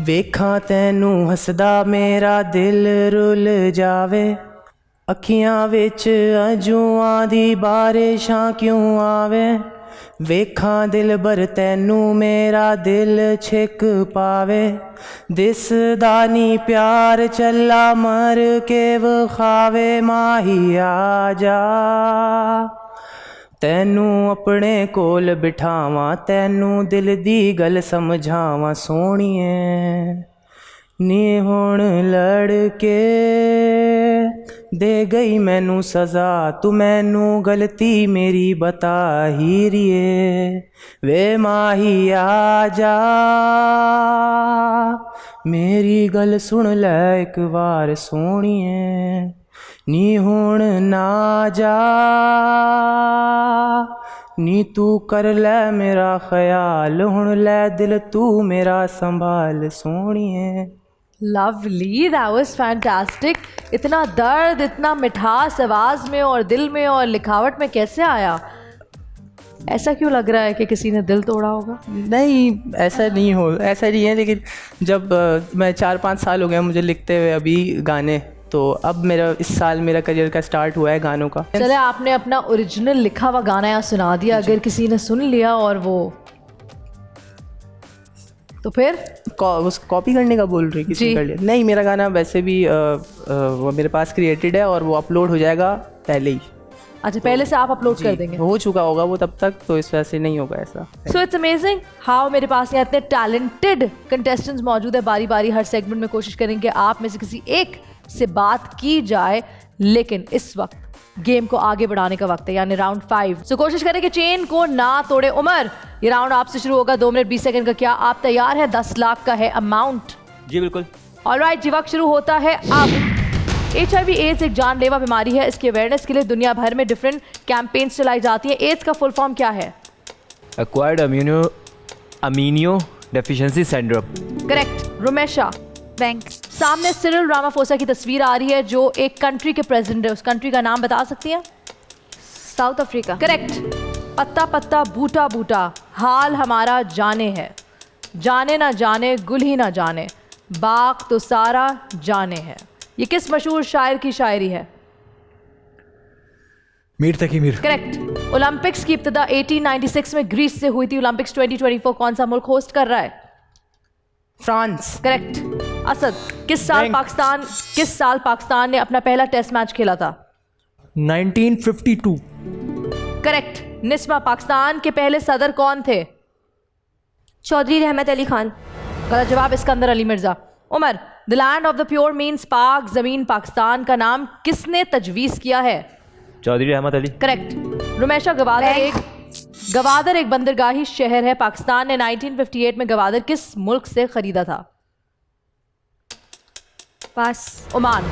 वेखा तैनू हसदा मेरा दिल रुल जावे, अखियां विच अजूआं दी बारिशां क्यों आवे, वेखा दिल बर तैनू मेरा दिल छिक पावे, दिसदा नी प्यार चला मर के वखावे, माही आ जा तैनू अपने कोल बिठावां, तैनू दिल दी गल समझावां सोहणीए, नी हुण लड़के दे गई मैनू सज़ा, तू मैनू गलती मेरी बता ही रिए, वे माही आ जा मेरी गल सुन लै एक बार सोहणीए, नी हुण ना जा नी तू कर ले मेरा ख्याल, हुण ले दिल तू मेरा संभाल सोहणीए। Lovely, that was fantastic. इतना दर्द, इतना मिठास आवाज़ में और दिल में और लिखावट में कैसे आया? ऐसा क्यों लग रहा है कि किसी ने दिल तोड़ा होगा? नहीं, ऐसा नहीं है, लेकिन जब मैं 4-5 साल हो गए मुझे लिखते हुए अभी गाने, तो अब मेरा इस साल मेरा करियर का स्टार्ट हुआ है गानों का। चले, आपने अपना ओरिजिनल लिखा हुआ गाना यहाँ सुना दिया, अगर किसी ने सुन लिया और वो तो फिर उसको कॉपी करने का बोल रही किसी कर लिया? नहीं, मेरा गाना वैसे भी वो मेरे पास क्रिएटेड है और वो अपलोड हो जाएगा पहले ही। अच्छा, पहले से आप अपलोड कर देंगे? हो चुका होगा वो तब तक, तो इस वजह से नहीं होगा ऐसा। सो इट्स अमेजिंग हाउ मेरे पास यहाँ इतने टैलेंटेड कंटेस्टेंट्स मौजूद है। बारी बारी हर सेगमेंट में कोशिश करेंगे आप में से किसी एक से बात की जाए, लेकिन इस वक्त गेम को आगे बढ़ाने का वक्त है, यानी राउंड 5। सो कोशिश करें कि चेन को ना तोड़े। उमर, ये राउंड आपसे शुरू होगा, 2 मिनट 20 सेकंड का। क्या आप तैयार हैं? 10 लाख का है अमाउंट। जी बिल्कुल। ऑलराइट जी, वक्त शुरू होता है अब। HIV एड्स एक जानलेवा बीमारी है। इसकी अवेयरनेस के लिए दुनिया भर में डिफरेंट कैंपेन्स चलाई जाती हैं। एड्स का फुल फॉर्म क्या है? Acquired amino deficiency syndrome. Correct. Rumesha? Bank. सामने सिरिल रामाफोसा की तस्वीर आ रही है जो एक कंट्री के प्रेसिडेंट है, उस कंट्री का नाम बता सकती हैं? South Africa. करेक्ट। पत्ता पत्ता बूटा बूटा हाल हमारा जाने है, जाने ना जाने गुल ही ना जाने, बाग तो सारा जाने है। ये किस मशहूर शायर की शायरी है? मीर तकी मीर। करेक्ट। ओलंपिक्स की इब्तिदा 1896 में ग्रीस से हुई थी। ओलंपिक्स 2024 कौन सा मुल्क होस्ट कर रहा है? फ्रांस। करेक्ट। असद, किस साल पाकिस्तान ने अपना पहला टेस्ट मैच खेला था? 1952। करेक्ट। निस्मा, पाकिस्तान के पहले सदर कौन थे? चौधरी रहमत अली खान। गलत जवाब, Iskander Ali Mirza. Umar, the land of the pure means पाक ज़मीन पाकिस्तान का नाम किसने तजवीज़ किया है? चौधरी रहमत अली। करेक्ट। रुमेशा, गवादर एक बंदरगाही शहर है। पाकिस्तान ने 1958 में गवादर किस मुल्क से खरीदा था? पास। ओमान।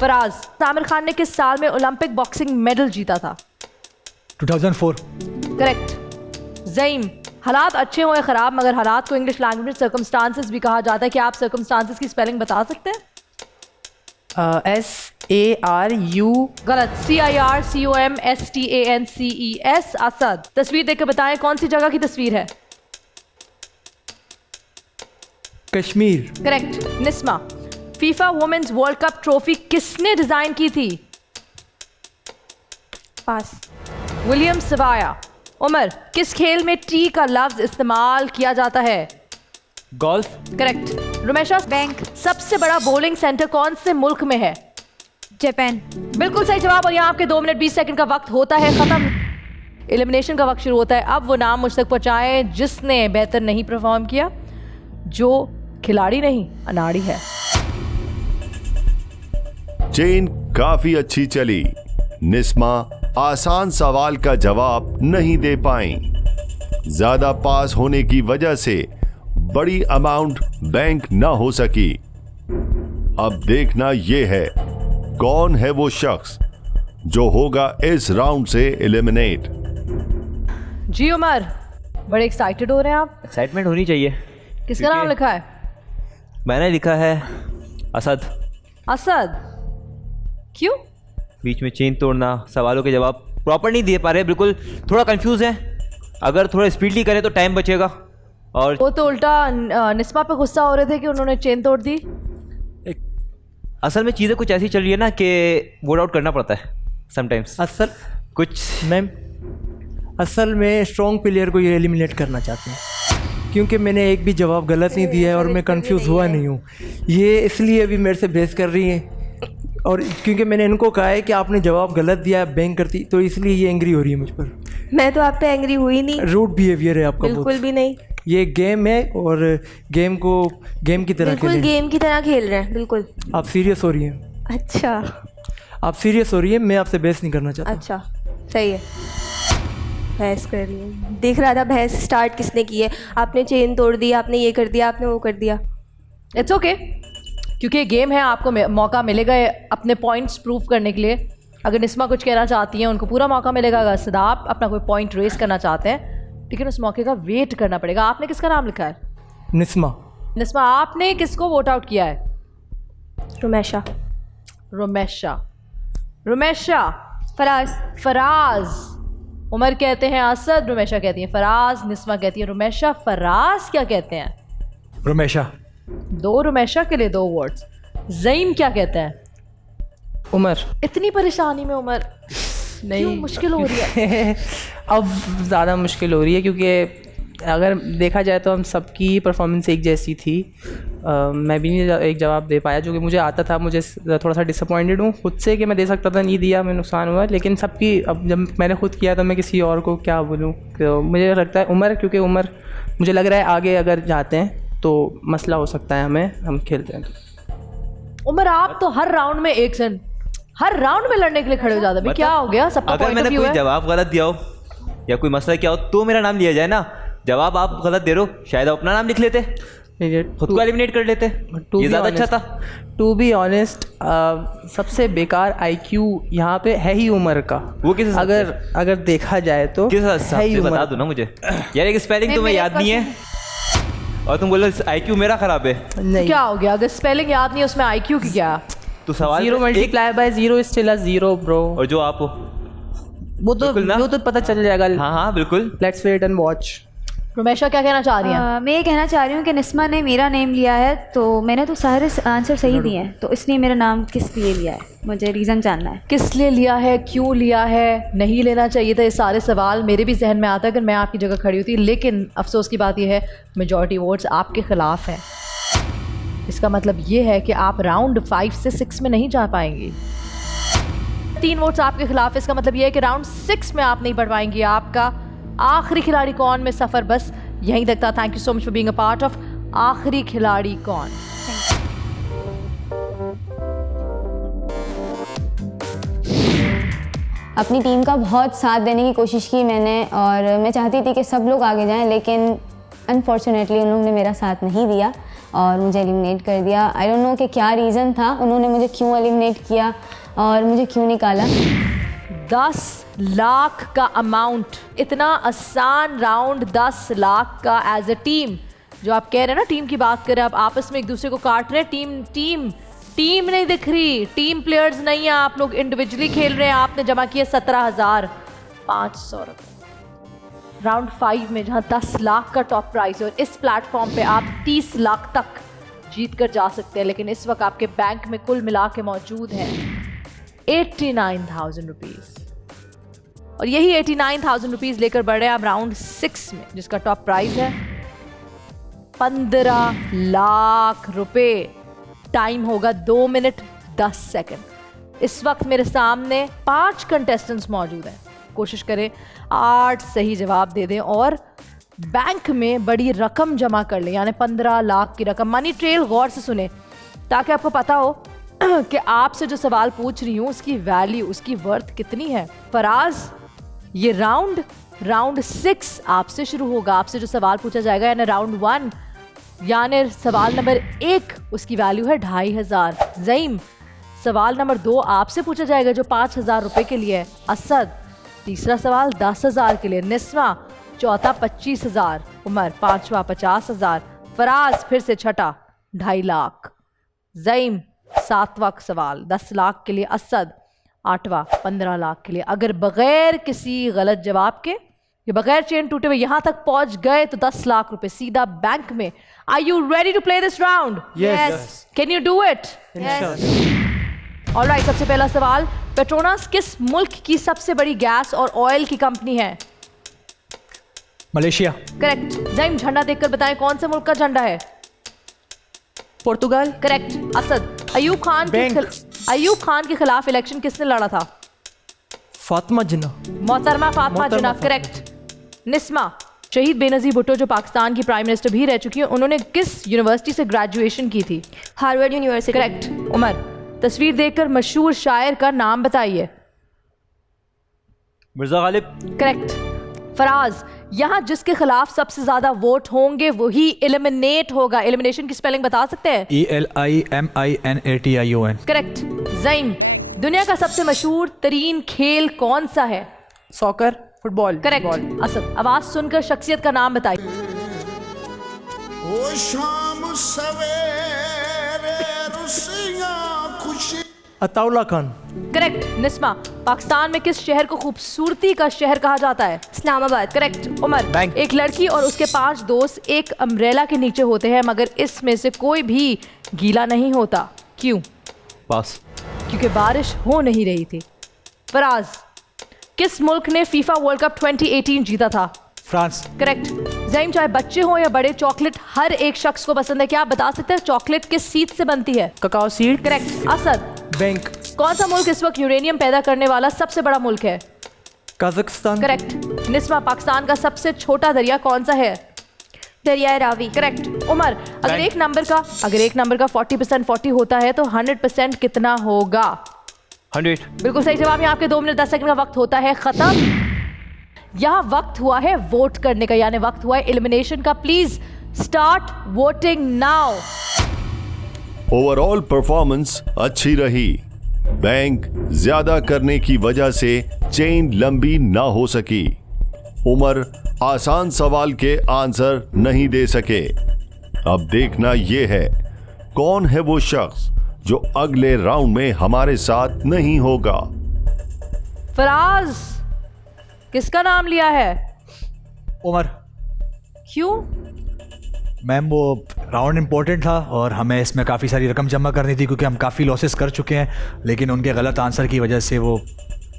फराज, आमिर खान ने किस साल में ओलंपिक बॉक्सिंग मेडल जीता था? 2004। करेक्ट। ज़ईम, हालात अच्छे हो या ख़राब, मगर हालात को इंग्लिश लैंग्वेज में सर्कमस्टांसेस भी कहा जाता है। क्या आप सर्कमस्टांसेस की स्पेलिंग बता सकते हैं? SARU। गलत। CIRCOMSTANCES। असद, तस्वीर देखकर बताएं कौन सी जगह की तस्वीर है? Kashmir. Correct. Nisma, FIFA women's world cup trophy किसने डिजाइन की थी? पास। विलियम सवाया। उमर, किस खेल में टी का लफ्ज इस्तेमाल किया जाता है? गोल्फ। करेक्ट। रुमेशा, बैंक। सबसे बड़ा बॉलिंग सेंटर कौन से मुल्क में है? जापान। बिल्कुल सही जवाब। और यहाँ आपके 2 मिनट 20 सेकंड का वक्त होता है खत्म। एलिमिनेशन का वक्त शुरू होता है। अब वो नाम मुझ तक पहुँचाएं जिसने बेहतर नहीं परफॉर्म किया, जो खिलाड़ी नहीं अनाड़ी है। चेन काफी अच्छी चली। निस्मा आसान सवाल का जवाब नहीं दे पाई। ज्यादा पास होने की वजह से बड़ी अमाउंट बैंक न हो सकी। अब देखना यह है कौन है वो शख्स जो होगा इस राउंड से एलिमिनेट। जी उमर, बड़े एक्साइटेड हो रहे हैं आप? एक्साइटमेंट होनी चाहिए। किसका नाम लिखा है? मैंने लिखा है असद। असद? क्यों? बीच में चेन तोड़ना, सवालों के जवाब प्रॉपर नहीं दे पा रहे, बिल्कुल थोड़ा कंफ्यूज है। अगर थोड़ा स्पीडली करें तो टाइम बचेगा। और वो तो उल्टा निस्मा पे गुस्सा हो रहे थे कि उन्होंने चेन तोड़ दी। असल में चीज़ें कुछ ऐसी चल रही है ना कि वोट आउट करना पड़ता है समटाइम्स। असल में स्ट्रॉन्ग प्लेयर को ये एलिमिनेट करना चाहते हैं, क्योंकि मैंने एक भी जवाब गलत नहीं दिया है और मैं कंफ्यूज हुआ नहीं हूँ। ये इसलिए अभी मेरे से बहस कर रही हैं, और क्योंकि मैंने इनको कहा है कि आपने जवाब गलत दिया है बैंक करती, तो इसलिए ये एंग्री हो रही है मुझ पर। मैं तो आप पे एंग्री हुई नहीं। रूड बिहेवियर है आपका। बिल्कुल भी नहीं। ये गेम है और गेम को गेम की तरह बिल्कुल खेलें। गेम की तरह खेल रहे हैं। बिल्कुल। आप सीरियस हो रही हैं। अच्छा, आप सीरियस हो रही हैं, मैं आपसे बहस नहीं करना चाहता। अच्छा सही है, बहस कर रही है। देख रहा था बहस स्टार्ट किसने की है। आपने चेन तोड़ दी, आपने ये कर दिया, आपने वो कर दिया। इट्स ओके, क्योंकि ये गेम है, आपको मौका मिलेगा अपने पॉइंट्स प्रूव करने के लिए। अगर निस्मा कुछ कहना चाहती हैं उनको पूरा मौका मिलेगा। अगर सदा आप अपना कोई पॉइंट रेस करना चाहते हैं, लेकिन उस मौके का वेट करना पड़ेगा। आपने किसका नाम लिखा है? निस्मा। निस्मा, आपने किसको वोट आउट किया है? रुमैशा। रुमैशा। रुमैशा। फराज। फराज। उमर कहते हैं असद, रुमैशा कहती है फराज, निस्मा कहती है रुमैशा। फराज क्या कहते हैं? रुमैशा। 2 रुमैशा के लिए 2 वोट्स। ज़ईम क्या कहते हैं? उमर। इतनी परेशानी में उमर नहीं, क्यों मुश्किल हो रही है? अब ज़्यादा मुश्किल हो रही है, क्योंकि अगर देखा जाए तो हम सबकी परफॉर्मेंस एक जैसी थी। मैं भी नहीं एक जवाब दे पाया जो कि मुझे आता था। मुझे थोड़ा सा डिसअपॉइंटेड हूँ खुद से कि मैं दे सकता था, नहीं दिया, मैं नुकसान हुआ। लेकिन सबकी अब जब मैंने खुद किया तो मैं किसी और को क्या बोलूँ। तो मुझे लगता है उमर, क्योंकि उमर मुझे लग रहा है आगे अगर जाते हैं तो मसला हो सकता है हमें, हम खेलते हैं। उमर, आप तो हर राउंड में हर राउंड में लड़ने के लिए खड़े हो जाते हैं। क्या हो गया? सबका अगर मैंने कोई जवाब गलत दिया हो या कोई मसला क्या हो तो मेरा नाम लिया जाए ना। जवाब आप गलत दे रहे हो, शायद आप अपना नाम लिख लेते, खुद को एलिमिनेट कर लेते, ये ज़्यादा अच्छा था। टू बी ऑनेस्ट, सबसे बेकार IQ यहाँ पे है ही उमर का। वो किस अगर देखा जाए तो किस हिसाब से बता दो ना मुझे यार। एक स्पेलिंग तुम्हें याद नहीं है और तुम बोलो IQ मेरा खराब है। नहीं, क्या हो गया? अगर स्पेलिंग याद नहीं है उसमें IQ की क्या? तो सवाल 0 multiply by 0 is still a 0 bro. और जो आप वो तो पता चल जाएगा। हाँ बिल्कुल। Let's wait and watch. Rumaisha क्या कहना चाह रही हैं? मैं ये कहना चाह रही हूँ कि निस्मा ने मेरा नेम लिया है, तो मैंने तो सारे आंसर सही दिए हैं, तो इसलिए मेरा नाम किस लिए लिया है, मुझे रीज़न जानना है। किस लिए लिया है, क्यों लिया है, नहीं लेना चाहिए था, ये सारे सवाल मेरे भी जहन में आता है अगर मैं आपकी जगह खड़ी होती। लेकिन अफसोस की बात यह है मेजॉरिटी वोट्स आपके ख़िलाफ़ हैं। इसका मतलब ये है कि आप राउंड 5 से 6 में नहीं जा पाएंगी। 3 वोट्स आपके खिलाफ। इसका मतलब ये है कि राउंड 6 में आप नहीं बढ़ पाएंगी। आपका आखिरी खिलाड़ी कौन में सफ़र बस यहीं तक था। Thank you so much for being a part of आखिरी खिलाड़ी कौन। अपनी टीम का बहुत साथ देने की कोशिश की मैंने, और मैं चाहती थी कि सब लोग आगे जाएं, लेकिन अनफॉर्चुनेटली उन लोगों ने मेरा साथ नहीं दिया और मुझे एलिमिनेट कर दिया। आई डोंट नो कि क्या रीज़न था, उन्होंने मुझे क्यों एलिमिनेट किया और मुझे क्यों निकाला। 10 लाख का अमाउंट, इतना आसान राउंड 10 लाख का एज ए टीम। जो आप कह रहे हैं ना, टीम की बात करें, आप आपस में एक दूसरे को काट रहे हैं। टीम नहीं दिख रही, टीम प्लेयर्स नहीं है, आप लोग इंडिविजुअली खेल रहे हैं। आपने जमा किया 17,500 रुपये राउंड 5 में, जहाँ 10 लाख का टॉप प्राइस है और इस प्लेटफॉर्म पे आप 30 लाख तक जीत कर जा सकते हैं। लेकिन इस वक्त आपके बैंक में कुल मिला के मौजूद है 89,000 रुपीज़, और यही 89,000 रुपीज़ लेकर बढ़ रहे हैं आप राउंड 6 में, जिसका टॉप प्राइस है 15 लाख रुपए। टाइम होगा 2 मिनट 10 सेकंड। इस वक्त मेरे सामने 5 कंटेस्टेंट्स मौजूद हैं। कोशिश करें 8 सही जवाब दे दें और बैंक में बड़ी रकम जमा कर लें, यानी 15 लाख की रकम। मनी ट्रेल गौर से सुने ताकि आपको पता हो कि आपसे जो सवाल पूछ रही हूँ उसकी वैल्यू, उसकी वर्थ कितनी है। फराज, ये राउंड 6 आपसे शुरू होगा। आपसे जो सवाल पूछा जाएगा यानी राउंड 1 यानी सवाल नंबर 1, उसकी वैल्यू है 2500। ज़ईम, सवाल नंबर 2 आपसे पूछा जाएगा जो 5000 रुपये के लिए है। असद, तीसरा सवाल 10,000 के लिए। निस्मा, चौथा 25,000। उमर, पांचवा 50,000। फराज फिर से छठा 2.5 लाख। ज़ईम, 7वां सवाल 10 लाख के लिए। असद, 8वां 15 लाख के लिए। अगर बगैर किसी गलत जवाब के या बगैर चेन टूटे हुए यहाँ तक पहुंच गए तो 10 लाख रुपए सीधा बैंक में। Are you ready to play this round? Yes. Can you do it? Alright, सबसे पहला सवाल, पेट्रोनास किस मुल्क की सबसे बड़ी गैस और ऑयल की कंपनी है? मलेशिया। करेक्ट। ज़ईम, झंडा देखकर बताएं कौन से मुल्क का झंडा है? पुर्तगाल। करेक्ट। असद, अयूब खान के खिलाफ इलेक्शन किसने लड़ा था? फातिमा जिन्ना। मोहतरमा फातिमा जिन्ना। करेक्ट। निस्मा, शहीद बेनज़ीर भुट्टो जो पाकिस्तान की प्राइम मिनिस्टर भी रह चुकी हैं, उन्होंने किस यूनिवर्सिटी से ग्रेजुएशन की थी? Harvard university. करेक्ट। उमर, तस्वीर देखकर मशहूर शायर का नाम बताइए। मिर्जा गालिब। करेक्ट। फराज, यहाँ जिसके खिलाफ सबसे ज्यादा वोट होंगे वही एलिमिनेट होगा। एलिमिनेशन की स्पेलिंग बता सकते हैं? ELIMINATION। करेक्ट। ज़ईम, दुनिया का सबसे मशहूर तरीन खेल कौन सा है? Soccer, football. करेक्ट। असद, आवाज सुनकर शख्सियत का नाम बताइए। अताउल्ला खान। करेक्ट। निस्मा, पाकिस्तान में किस शहर को खूबसूरती का शहर कहा जाता है? इस्लामाबाद। करेक्ट। उमर, एक लड़की और उसके 5 दोस्त एक अम्ब्रेला के नीचे होते हैं मगर इसमें से कोई भी गीला नहीं होता, क्यों? पास। क्योंकि बारिश हो नहीं रही थी। फराज, किस मुल्क ने फीफा वर्ल्ड कप 2018 जीता था? फ्रांस। करेक्ट। ज़ईम, चाहे बच्चे हो या बड़े, चॉकलेट हर एक शख्स को पसंद है। क्या आप बता सकते हैं चॉकलेट किस सीड से बनती है? Cacao seed. Correct. Asad, bank. कौन सा मुल्क इस वक्त यूरेनियम पैदा करने वाला सबसे बड़ा मुल्क है? कजाकिस्तान। करेक्ट। निस्मा, पाकिस्तान का सबसे छोटा दरिया कौन सा है? दरिया रावी। करेक्ट। उमर, अगर एक नंबर का 40% 40 होता है तो 100% कितना होगा? 100। बिल्कुल सही जवाब। यहाँ आपके 2 मिनट 10 सेकंड का वक्त होता है खत्म। यहाँ वक्त हुआ है वोट करने का, यानी वक्त हुआ है एलिमिनेशन का। Please start voting now. Overall performance अच्छी रही। बैंक ज्यादा करने की वजह से चेन लंबी ना हो सकी। उमर आसान सवाल के आंसर नहीं दे सके। अब देखना यह है कौन है वो शख्स जो अगले राउंड में हमारे साथ नहीं होगा। फराज, किसका नाम लिया है? उमर। क्यों? मैम, वो राउंड इम्पोर्टेंट था और हमें इसमें काफ़ी सारी रकम जमा करनी थी क्योंकि हम काफ़ी लॉसेस कर चुके हैं, लेकिन उनके गलत आंसर की वजह से वो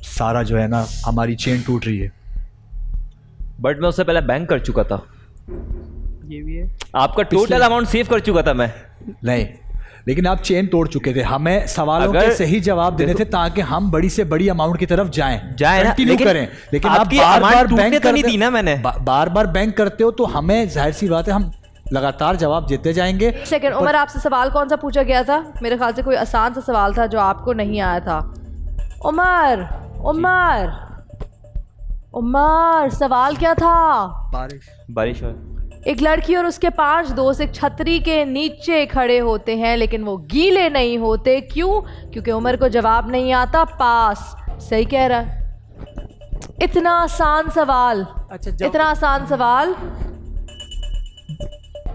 सारा जो है ना हमारी चेन टूट रही है। बट मैं उससे पहले बैंक कर चुका था। ये भी है। आपका टोटल अमाउंट सेव कर चुका था मैं। नहीं, लेकिन आप चेन तोड़ चुके थे। हमें सवालों के सही जवाब देने थे ताकि हम बड़ी से बड़ी अमाउंट की तरफ जाएं कंटिन्यू करें। लेकिन आप बार-बार बैंक तो नहीं दी ना मैंने। बार-बार बैंक करते हो तो हमें जाहिर सी बात है हम लगातार जवाब देते जाएंगे। सेकंड, उमर, आपसे सवाल कौन सा पूछा गया था? मेरे ख्याल से कोई आसान सा सवाल था जो आपको नहीं आया था। उमर, सवाल क्या था? बारिश। एक लड़की और उसके 5 दोस्त एक छतरी के नीचे खड़े होते हैं लेकिन वो गीले नहीं होते, क्यों? क्योंकि उमर को जवाब नहीं आता। पास। सही कह रहा है। इतना आसान सवाल। अच्छा, इतना आसान सवाल।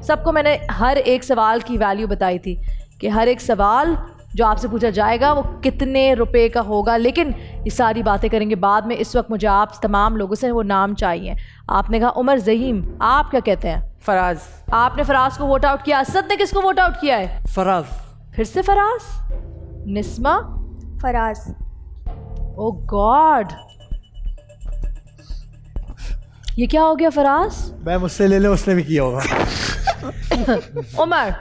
सबको मैंने हर एक सवाल की वैल्यू बताई थी कि हर एक सवाल जो आपसे पूछा जाएगा वो कितने रुपए का होगा, लेकिन ये सारी बातें करेंगे बाद में। इस वक्त मुझे आप तमाम लोगों से वो नाम चाहिए। आपने कहा उमर। ज़हीम, आप क्या कहते हैं? फराज। आपने फराज को वोट आउट किया। असद ने किसको वोट आउट किया है? फराज। फिर से फराज। निस्मा? फराज। ओ गॉड, ये क्या हो गया फराज? मैं मुझसे ले ले, उसने भी किया होगा। उमर,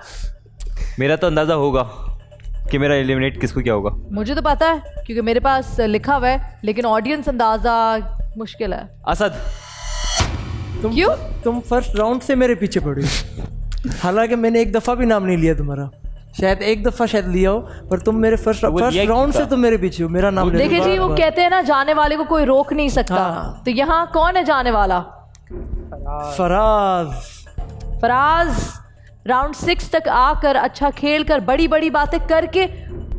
मेरा तो अंदाजा होगा कि मेरा एलिमिनेट किसको क्या होगा। मुझे तो पता है क्योंकि मेरे पास लिखा हुआ है, लेकिन ऑडियंस अंदाजा मुश्किल है। असद। तुम फर्स्ट राउंड से मेरे पीछे पड़ी, हालांकि मैंने एक दफा भी नाम नहीं लिया तुम्हारा। शायद एक दफ़ा शायद लिया हो, पर तुम मेरे फर्स्ट राउंड से तुम मेरे पीछे हो, मेरा नाम ले देखिए जी, वो कहते हैं ना जाने वाले को कोई रोक नहीं सकता। तो यहाँ कौन है जाने वाला? फराज राउंड 6 तक आकर अच्छा खेल कर बड़ी बड़ी बातें करके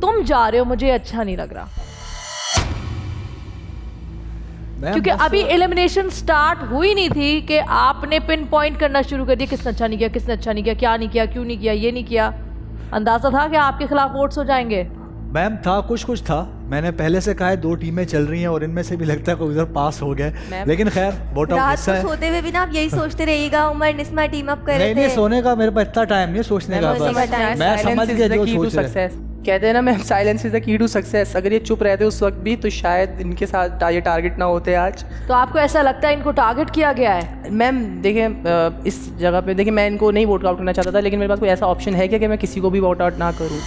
तुम जा रहे हो, मुझे अच्छा नहीं लग रहा, क्योंकि अभी एलिमिनेशन स्टार्ट हुई नहीं थी कि आपने पिन पॉइंट करना शुरू कर दिया, किसने अच्छा नहीं किया, किसने अच्छा नहीं किया, क्या नहीं किया, क्यों नहीं किया, ये नहीं किया। अंदाजा था कि आपके खिलाफ वोट्स हो जाएंगे? मैम था, कुछ था। मैंने पहले से कहा है 2 टीमें चल रही हैं और इनमें से भी लगता है कोई उधर पास हो गए, लेकिन खैर वोट आउट हिस्सा है। सोते हुए भी ना आप यही सोचते रहिएगा, उमर निस्मा टीम अप कर रहे थे। नहीं, सोने का मेरे पास इतना टाइम नहीं सोचने का, बस मैं समझ गया जो सोच रहे हैं। कहते हैं ना ma'am, silence is the key to success. अगर ये चुप रहते उस वक्त भी तो शायद इनके साथ ये टारगेट ना होते आज। तो आपको ऐसा लगता है इनको टारगेट किया गया है? मैम देखिए, इस जगह पे देखिए, मैं इनको नहीं वोट आउट करना चाहता था, लेकिन मेरे पास कोई ऐसा ऑप्शन है क्या कि मैं किसी को भी वोट आउट ना करूँ?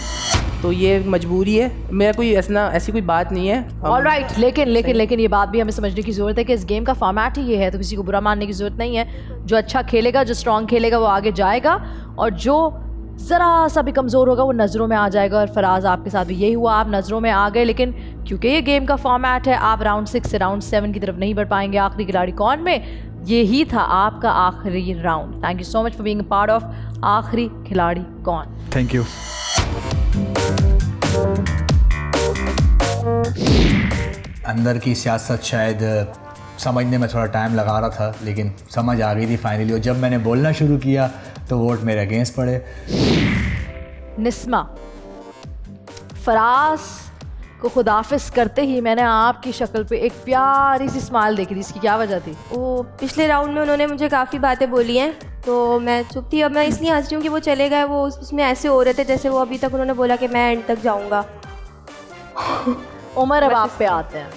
तो ये मजबूरी है, मेरा कोई ऐसी कोई बात नहीं है। ऑलराइट, लेकिन ये बात भी हमें समझने की ज़रूरत है कि इस गेम का फॉर्मेट ही ये है, तो किसी को बुरा मानने की ज़रूरत नहीं है। जो अच्छा खेलेगा, जो स्ट्रॉन्ग खेलेगा वो आगे जाएगा, और जो ज़रा सा भी कमज़ोर होगा वो नज़रों में आ जाएगा। और फराज आपके साथ भी यही हुआ, आप नज़रों में आ गए, लेकिन क्योंकि ये गेम का फॉर्मेट है, आप राउंड 6 से राउंड 7 की तरफ नहीं बढ़ पाएंगे। आखिरी खिलाड़ी कौन में यही था आपका आखिरी round. Thank you so much for being a part of आखिरी खिलाड़ी कौन। Thank you. अंदर की सियासत शायद समझने में थोड़ा टाइम लगा रहा था, लेकिन समझ आ गई थी फाइनली, और जब मैंने बोलना शुरू किया तो वोट मेरे अगेंस्ट पड़े। निस्मा, फराज को खुदाफिज करते ही मैंने आपकी शक्ल पे एक प्यारी सी स्माइल देखी थी, इसकी क्या वजह थी? वो पिछले राउंड में उन्होंने मुझे काफ़ी बातें बोली हैं, तो मैं चुप थी। अब मैं इसलिए हंस रही हूँ कि वो चले गए, वो उसमें ऐसे हो रहे थे जैसे वो अभी तक उन्होंने बोला कि मैं एंड तक जाऊँगा। उमर, अब आप पे आते हैं।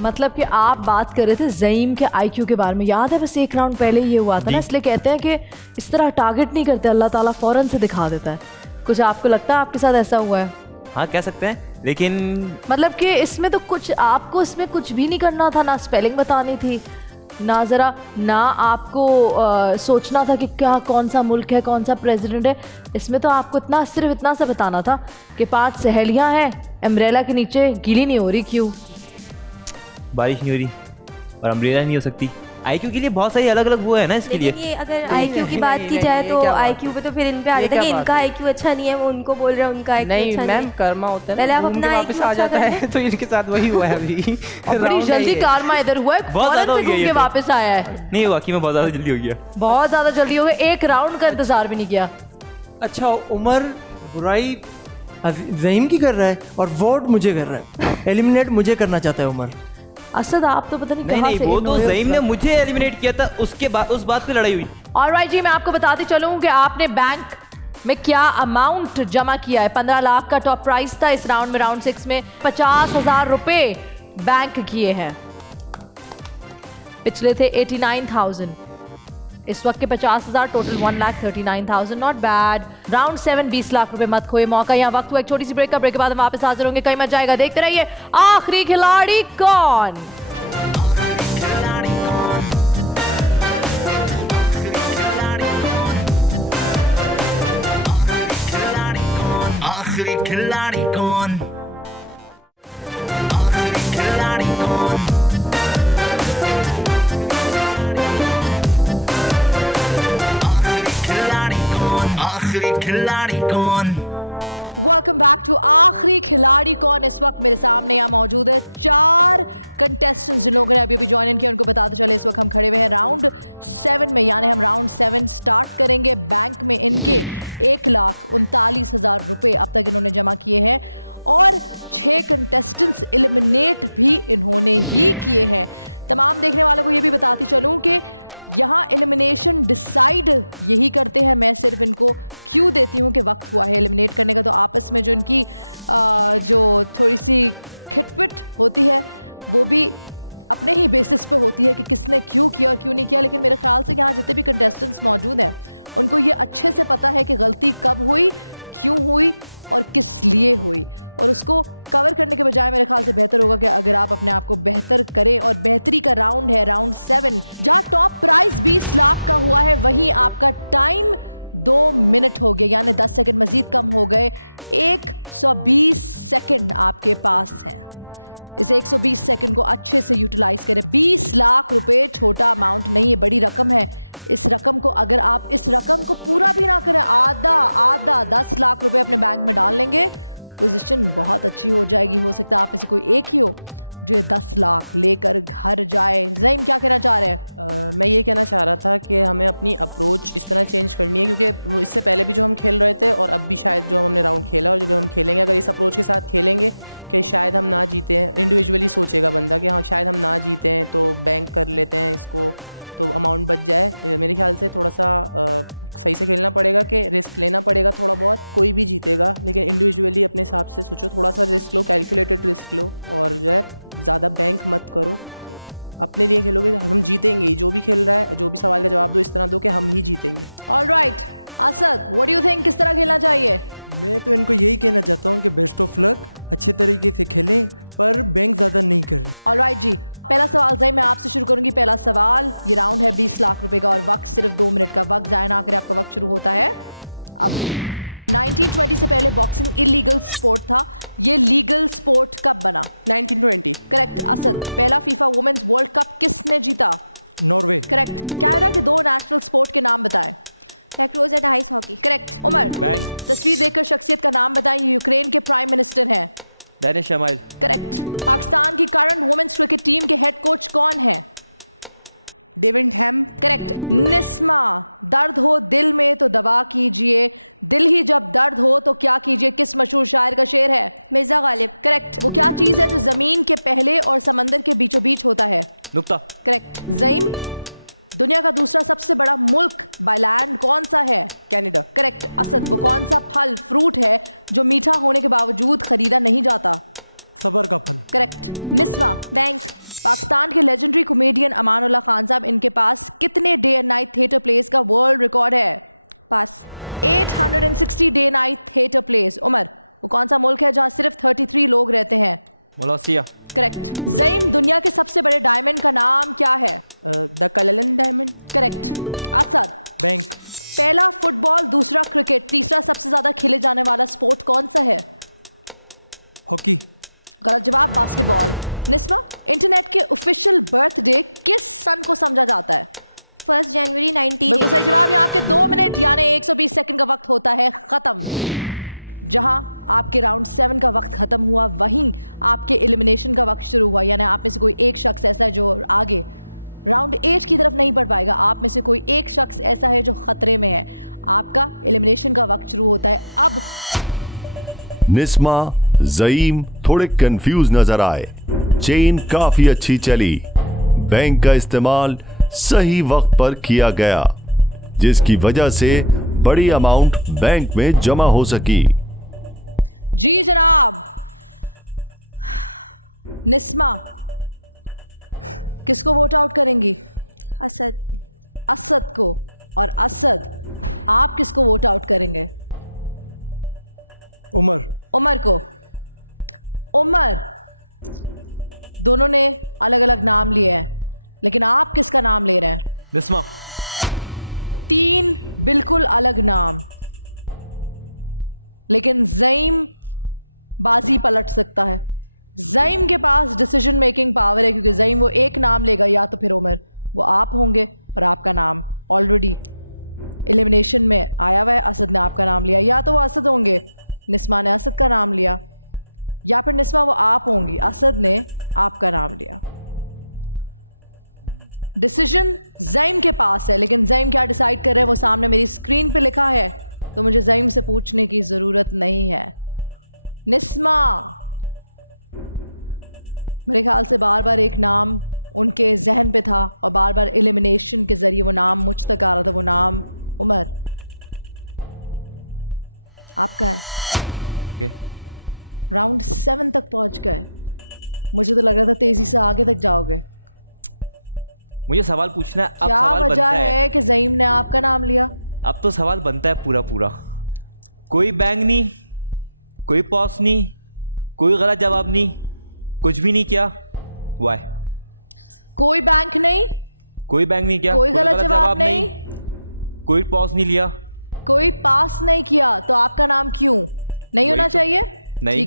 मतलब कि आप बात कर रहे थे ज़ईम के आईक्यू के बारे में, याद है? बस एक राउंड पहले ये हुआ था ना, इसलिए कहते हैं कि इस तरह टारगेट नहीं करते, अल्लाह ताला फ़ौरन से दिखा देता है। कुछ आपको लगता है आपके साथ ऐसा हुआ है? हाँ, कह सकते हैं, लेकिन मतलब कि इसमें तो कुछ आपको इसमें कुछ भी नहीं करना था, ना स्पेलिंग बतानी थी, ना आपको सोचना था कि क्या कौन सा मुल्क है, कौन सा प्रेसिडेंट है। इसमें तो आपको सिर्फ इतना सा बताना था कि 5 सहेलियां हैं अम्ब्रेला के नीचे, गीली नहीं हो रही, क्यों? बारिश नहीं हो रही और अम्ब्रेला नहीं हो सकती। आईक्यू के लिए बहुत सारी अलग अलग वो है ना इसके लिए। ये अगर आईक्यू की बात की जाए तो आईक्यू पे तो फिर इन पे आ जाता है कि इनका आईक्यू अच्छा नहीं है, वो उनको बोल रहे हैं उनका आईक्यू अच्छा नहीं है। मैम कर्मा होता है, पहले आप अपना वापस आ जाता है, तो इनके साथ वही हुआ है अभी। बड़ी जल्दी कारमा इधर हुआ है, बहुत ज़्यादा हो गया ये, वापस आया है। नहीं, वाकई में बहुत ज़्यादा जल्दी हो गया, बहुत ज़्यादा जल्दी हो गया, एक राउंड का इंतजार भी नहीं किया। अच्छा, उमर बुराई ज़ईम की कर रहा है और वोट मुझे कर रहा है, एलिमिनेट मुझे करना चाहता है उमर। असद, आप तो पता नहीं कहां से। वो तो ज़ईम ने मुझे एलिमिनेट किया था, उसके बाद उस बात पे लड़ाई हुई। ऑलराइट जी, मैं आपको बताती चलूं कि आपने बैंक में क्या अमाउंट जमा किया है। 15 लाख का टॉप प्राइस था इस राउंड में। राउंड 6 में 50,000 रुपए बैंक किए हैं, पिछले थे 89,000। इस वक्त के 50,000, total 1,39,000, not bad. Round 7 20 lakh रुपए, मत खोए मौका। यहाँ वक्त हुआ एक छोटी सी ब्रेक का, ब्रेक के बाद हम वापस हाजिर होंगे, कहीं मत जाएगा, देखते रहिए आखिरी खिलाड़ी कौन। आखिरी खिलाड़ी कौन? आखिरी खिलाड़ी कौन? आखिरी खिलाड़ी कौन? Danish Shamal. दर्द हो दिल में तो दगा कीजिए, दिल ही जब दर्द हो तो क्या कीजिए, किस मशहूर शायर का शेर है, जमीन के पहले और समंदर के बीचों बीच होता है। नुक्ता। दुनिया का दूसरा सबसे बड़ा मुल्क बालान कौन सा है? फ्रूट है जो मीठा होने के बावजूद खरीदा नहीं जाता। पाकिस्तान की legendary comedian Amanullah Khan साहब, इनके पास इतने day and night theatre plays का वर्ल्ड रिकॉर्ड है। Day night theatre plays. Umar, कौन सा मुल्क है जहाँ सिर्फ 33 लोग रहते हैं? मलेशिया। दुनिया के सबसे बड़े डायमंड का नाम क्या है? पहला फुटबॉल, दूसरा क्रिकेट, तीसरा सबसे ज्यादा खेले जाने वाला स्पोर्ट कौन सा है? निस्मा, ज़ईम थोड़े कंफ्यूज नजर आए। चेन काफी अच्छी चली। बैंक का इस्तेमाल सही वक्त पर किया गया, जिसकी वजह से बड़ी अमाउंट बैंक में जमा हो सकी। निस्मा। मुझे सवाल पूछना है, अब सवाल बनता है, अब तो सवाल बनता है पूरा पूरा। कोई बैंग नहीं, कोई पॉज नहीं, कोई गलत जवाब नहीं, कुछ भी नहीं किया। वाई? कोई बैंग नहीं किया, कोई गलत जवाब नहीं, कोई पॉज नहीं लिया। वही तो नहीं।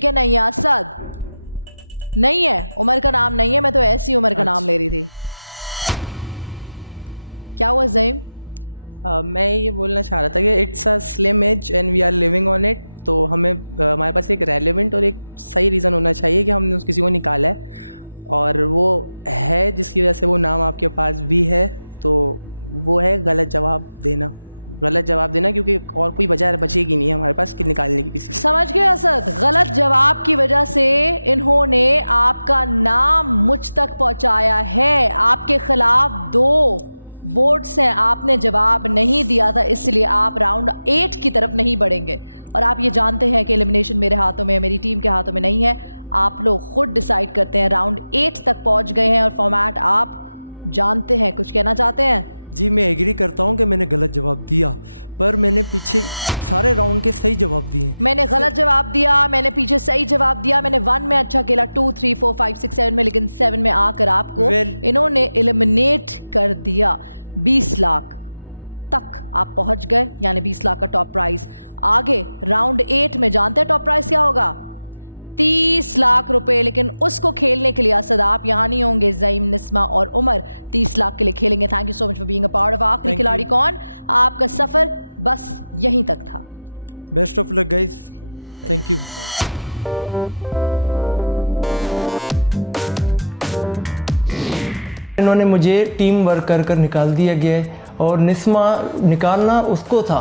इन्होंने मुझे टीम वर्क कर निकाल दिया गया है और निस्मा निकालना उसको था।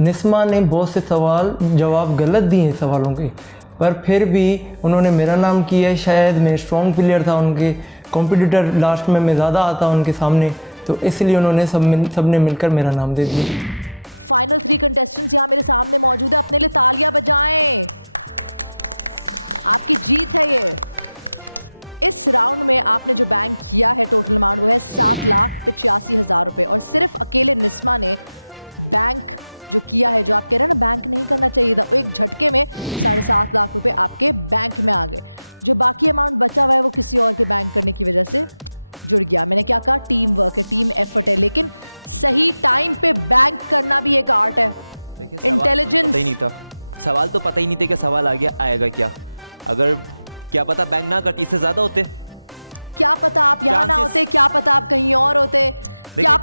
निस्मा ने बहुत से सवाल जवाब गलत दिए हैं सवालों के, पर फिर भी उन्होंने मेरा नाम किया है। शायद मैं स्ट्रॉन्ग प्लेयर था, उनके कॉम्पिटिटर लास्ट में मैं ज़्यादा आता उनके सामने, तो इसलिए उन्होंने सबने मिलकर मेरा नाम दे दिया। पता ही नहीं था, सवाल तो पता ही नहीं था कि सवाल आ गया, आएगा क्या। अगर क्या पता बैंक ना कट इससे ज़्यादा होते चांसेस। देखिए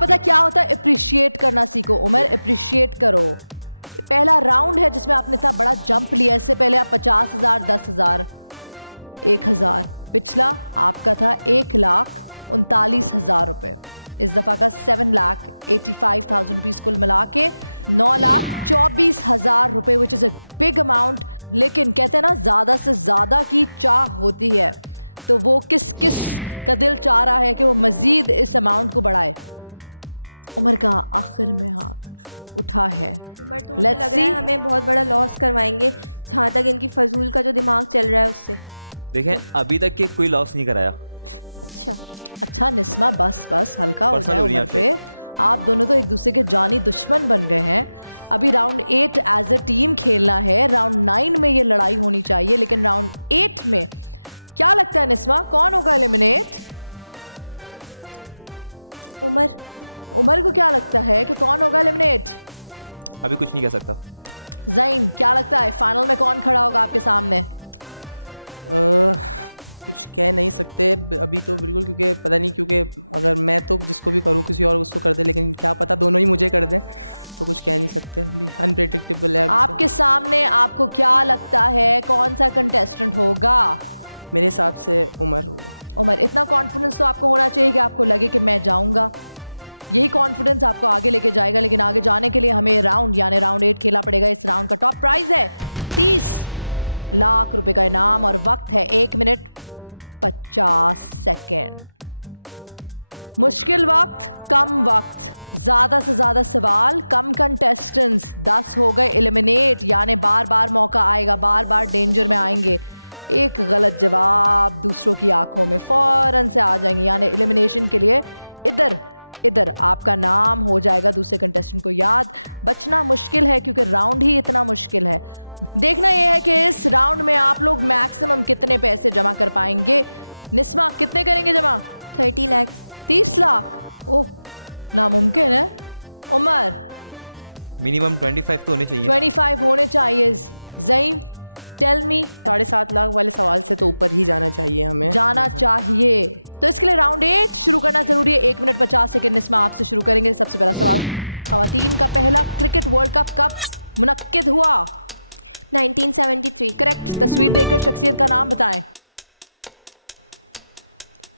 देखें, अभी तक के कोई लॉस नहीं कराया। पर्सनल हो रही है आपके। अभी कुछ नहीं कह सकता। मिनिमम 25 तो होने चाहिए।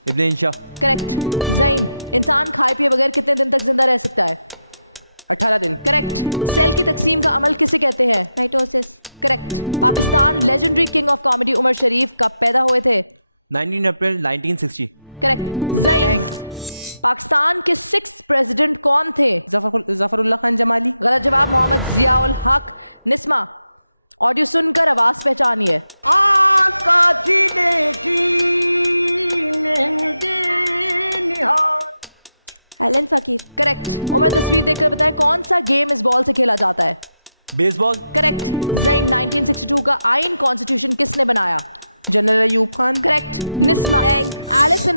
इतने इंशा Thank you. 19 अप्रैल 1960। पाकिस्तान के 6th प्रेसिडेंट कौन थे? निस्मा, ऑडिशन पर आवाज पहचानी है। बेसबॉल। आयरन कॉन्स्टिट्यूशन किसने बनाया?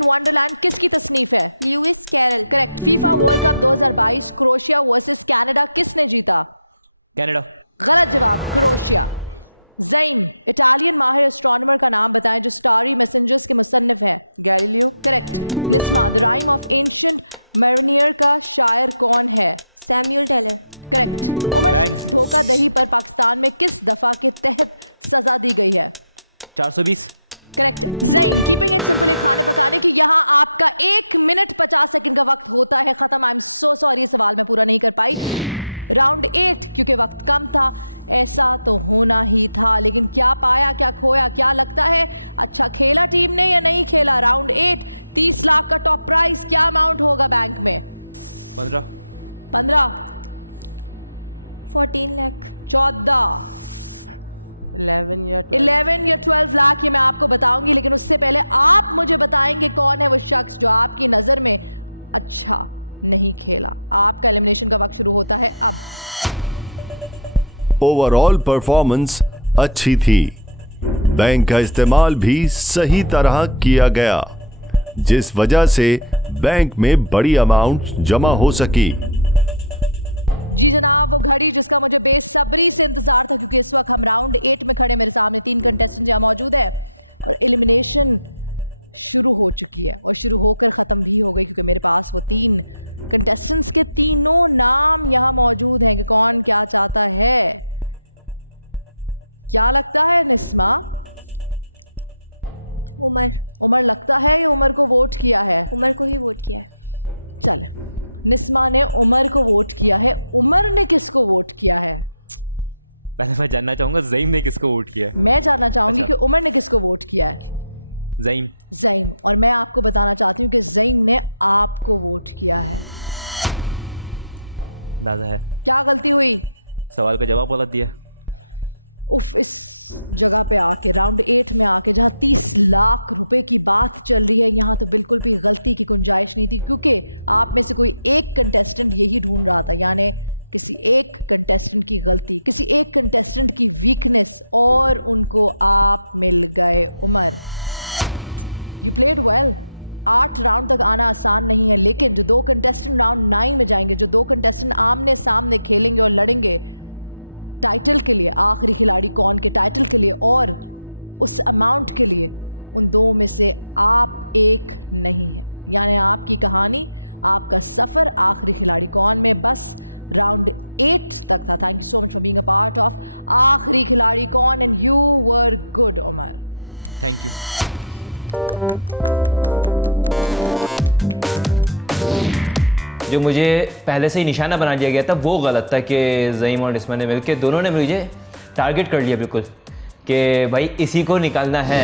वंडरलैंड किसकी तस्नीफ है? स्कॉटिया वर्सेस कनाडा किसने जीता? कनाडा। इटालियन माहिर एस्ट्रोनॉमर का नाम बताएं जो स्टारी मैसेंजर्स के मुसन्निफ है। मेलमियर का शायर कौन है? पाकिस्तान में किस दफा की सजा दी गई है? 420। यहाँ आपका 1 मिनट 50 सेकंड का वक्त होता है। सफल आंसर सारे सवाल में पूरा नहीं कर पाए। राउंड 1 क्योंकि वक्त कम था, ऐसा तो होना ही था, लेकिन क्या पाया, क्या खोया, क्या लगता है? अच्छा खेला टीम ने या नहीं खेला? राउंड 1 30 लाख का टॉप प्राइज, क्या अमाउंट होगा राउंड में? 15। 15 11 या 12 लाख की मैं आपको बताऊंगी, लेकिन उससे पहले आप मुझे बताएं कि कौन है वो शख्स जो आपकी नजर में अच्छा नहीं खेला। आपका रिलेशन का वक्त शुरू होता है। ओवरऑल परफॉर्मेंस अच्छी थी। बैंक का इस्तेमाल भी सही तरह किया गया, जिस वजह से बैंक में बड़ी अमाउंट जमा हो सकी। उमर लगता है उमर को वोट किया है। निस्मा ने उमर को वोट किया है। उमर ने किसको वोट किया है? पहले मैं जानना चाहूंगा ज़ईम ने किसको वोट किया है। मैं जानना चाहूँगी कि उमर ने किसको वोट किया है? ज़ईम। और मैं आपको बताना चाहती हूँ कि ज़ईम ने आपको वोट किया है। दादा है। क्या गलती हुई? सवाल का जवाब गलत दिया। राउंड 1 में आके जब 30 लाख रुपए की बात चल रही है, यहाँ तो बिल्कुल भी वक्त की गुंजाइश नहीं थी, क्योंकि आप में से कोई एक कंटेस्टेंट यही ढूंढ रहा था, यानी किसी एक कंटेस्टेंट की गलती, किसी एक कंटेस्टेंट की वीकनेस, और उनको आप मिल गए। आप राउंड तक आना आसान नहीं है, लेकिन 2 कंटेस्टेंट राउंड 9 में जाएंगे। जो 2 कंटेस्टेंट आपने सामने खेलेंगे और लड़ेंगे टाइटल के लिए, आप खिलाड़ी कौन के टाइटल के लिए और उस अमाउंट के लिए, उन 2 में से आप एक नहीं, यानी आपकी कहानी, आपका सफर, आपकी खिलाड़ी कौन ने बस राउंड 1 तक था। Thank you to be the part of आपकी खिलाड़ी कौन है। No word go. Thank you. जो मुझे पहले से ही निशाना बना दिया गया था वो गलत था कि ज़ईम और निस्मा ने मिलकर दोनों ने मुझे टारगेट कर लिया बिल्कुल कि भाई इसी को निकालना है।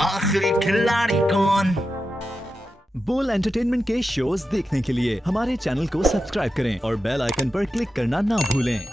आखिरी खिलाड़ी कौन? बोल एंटरटेनमेंट के शोज देखने के लिए हमारे चैनल को सब्सक्राइब करें और बेल आइकन पर क्लिक करना ना भूलें।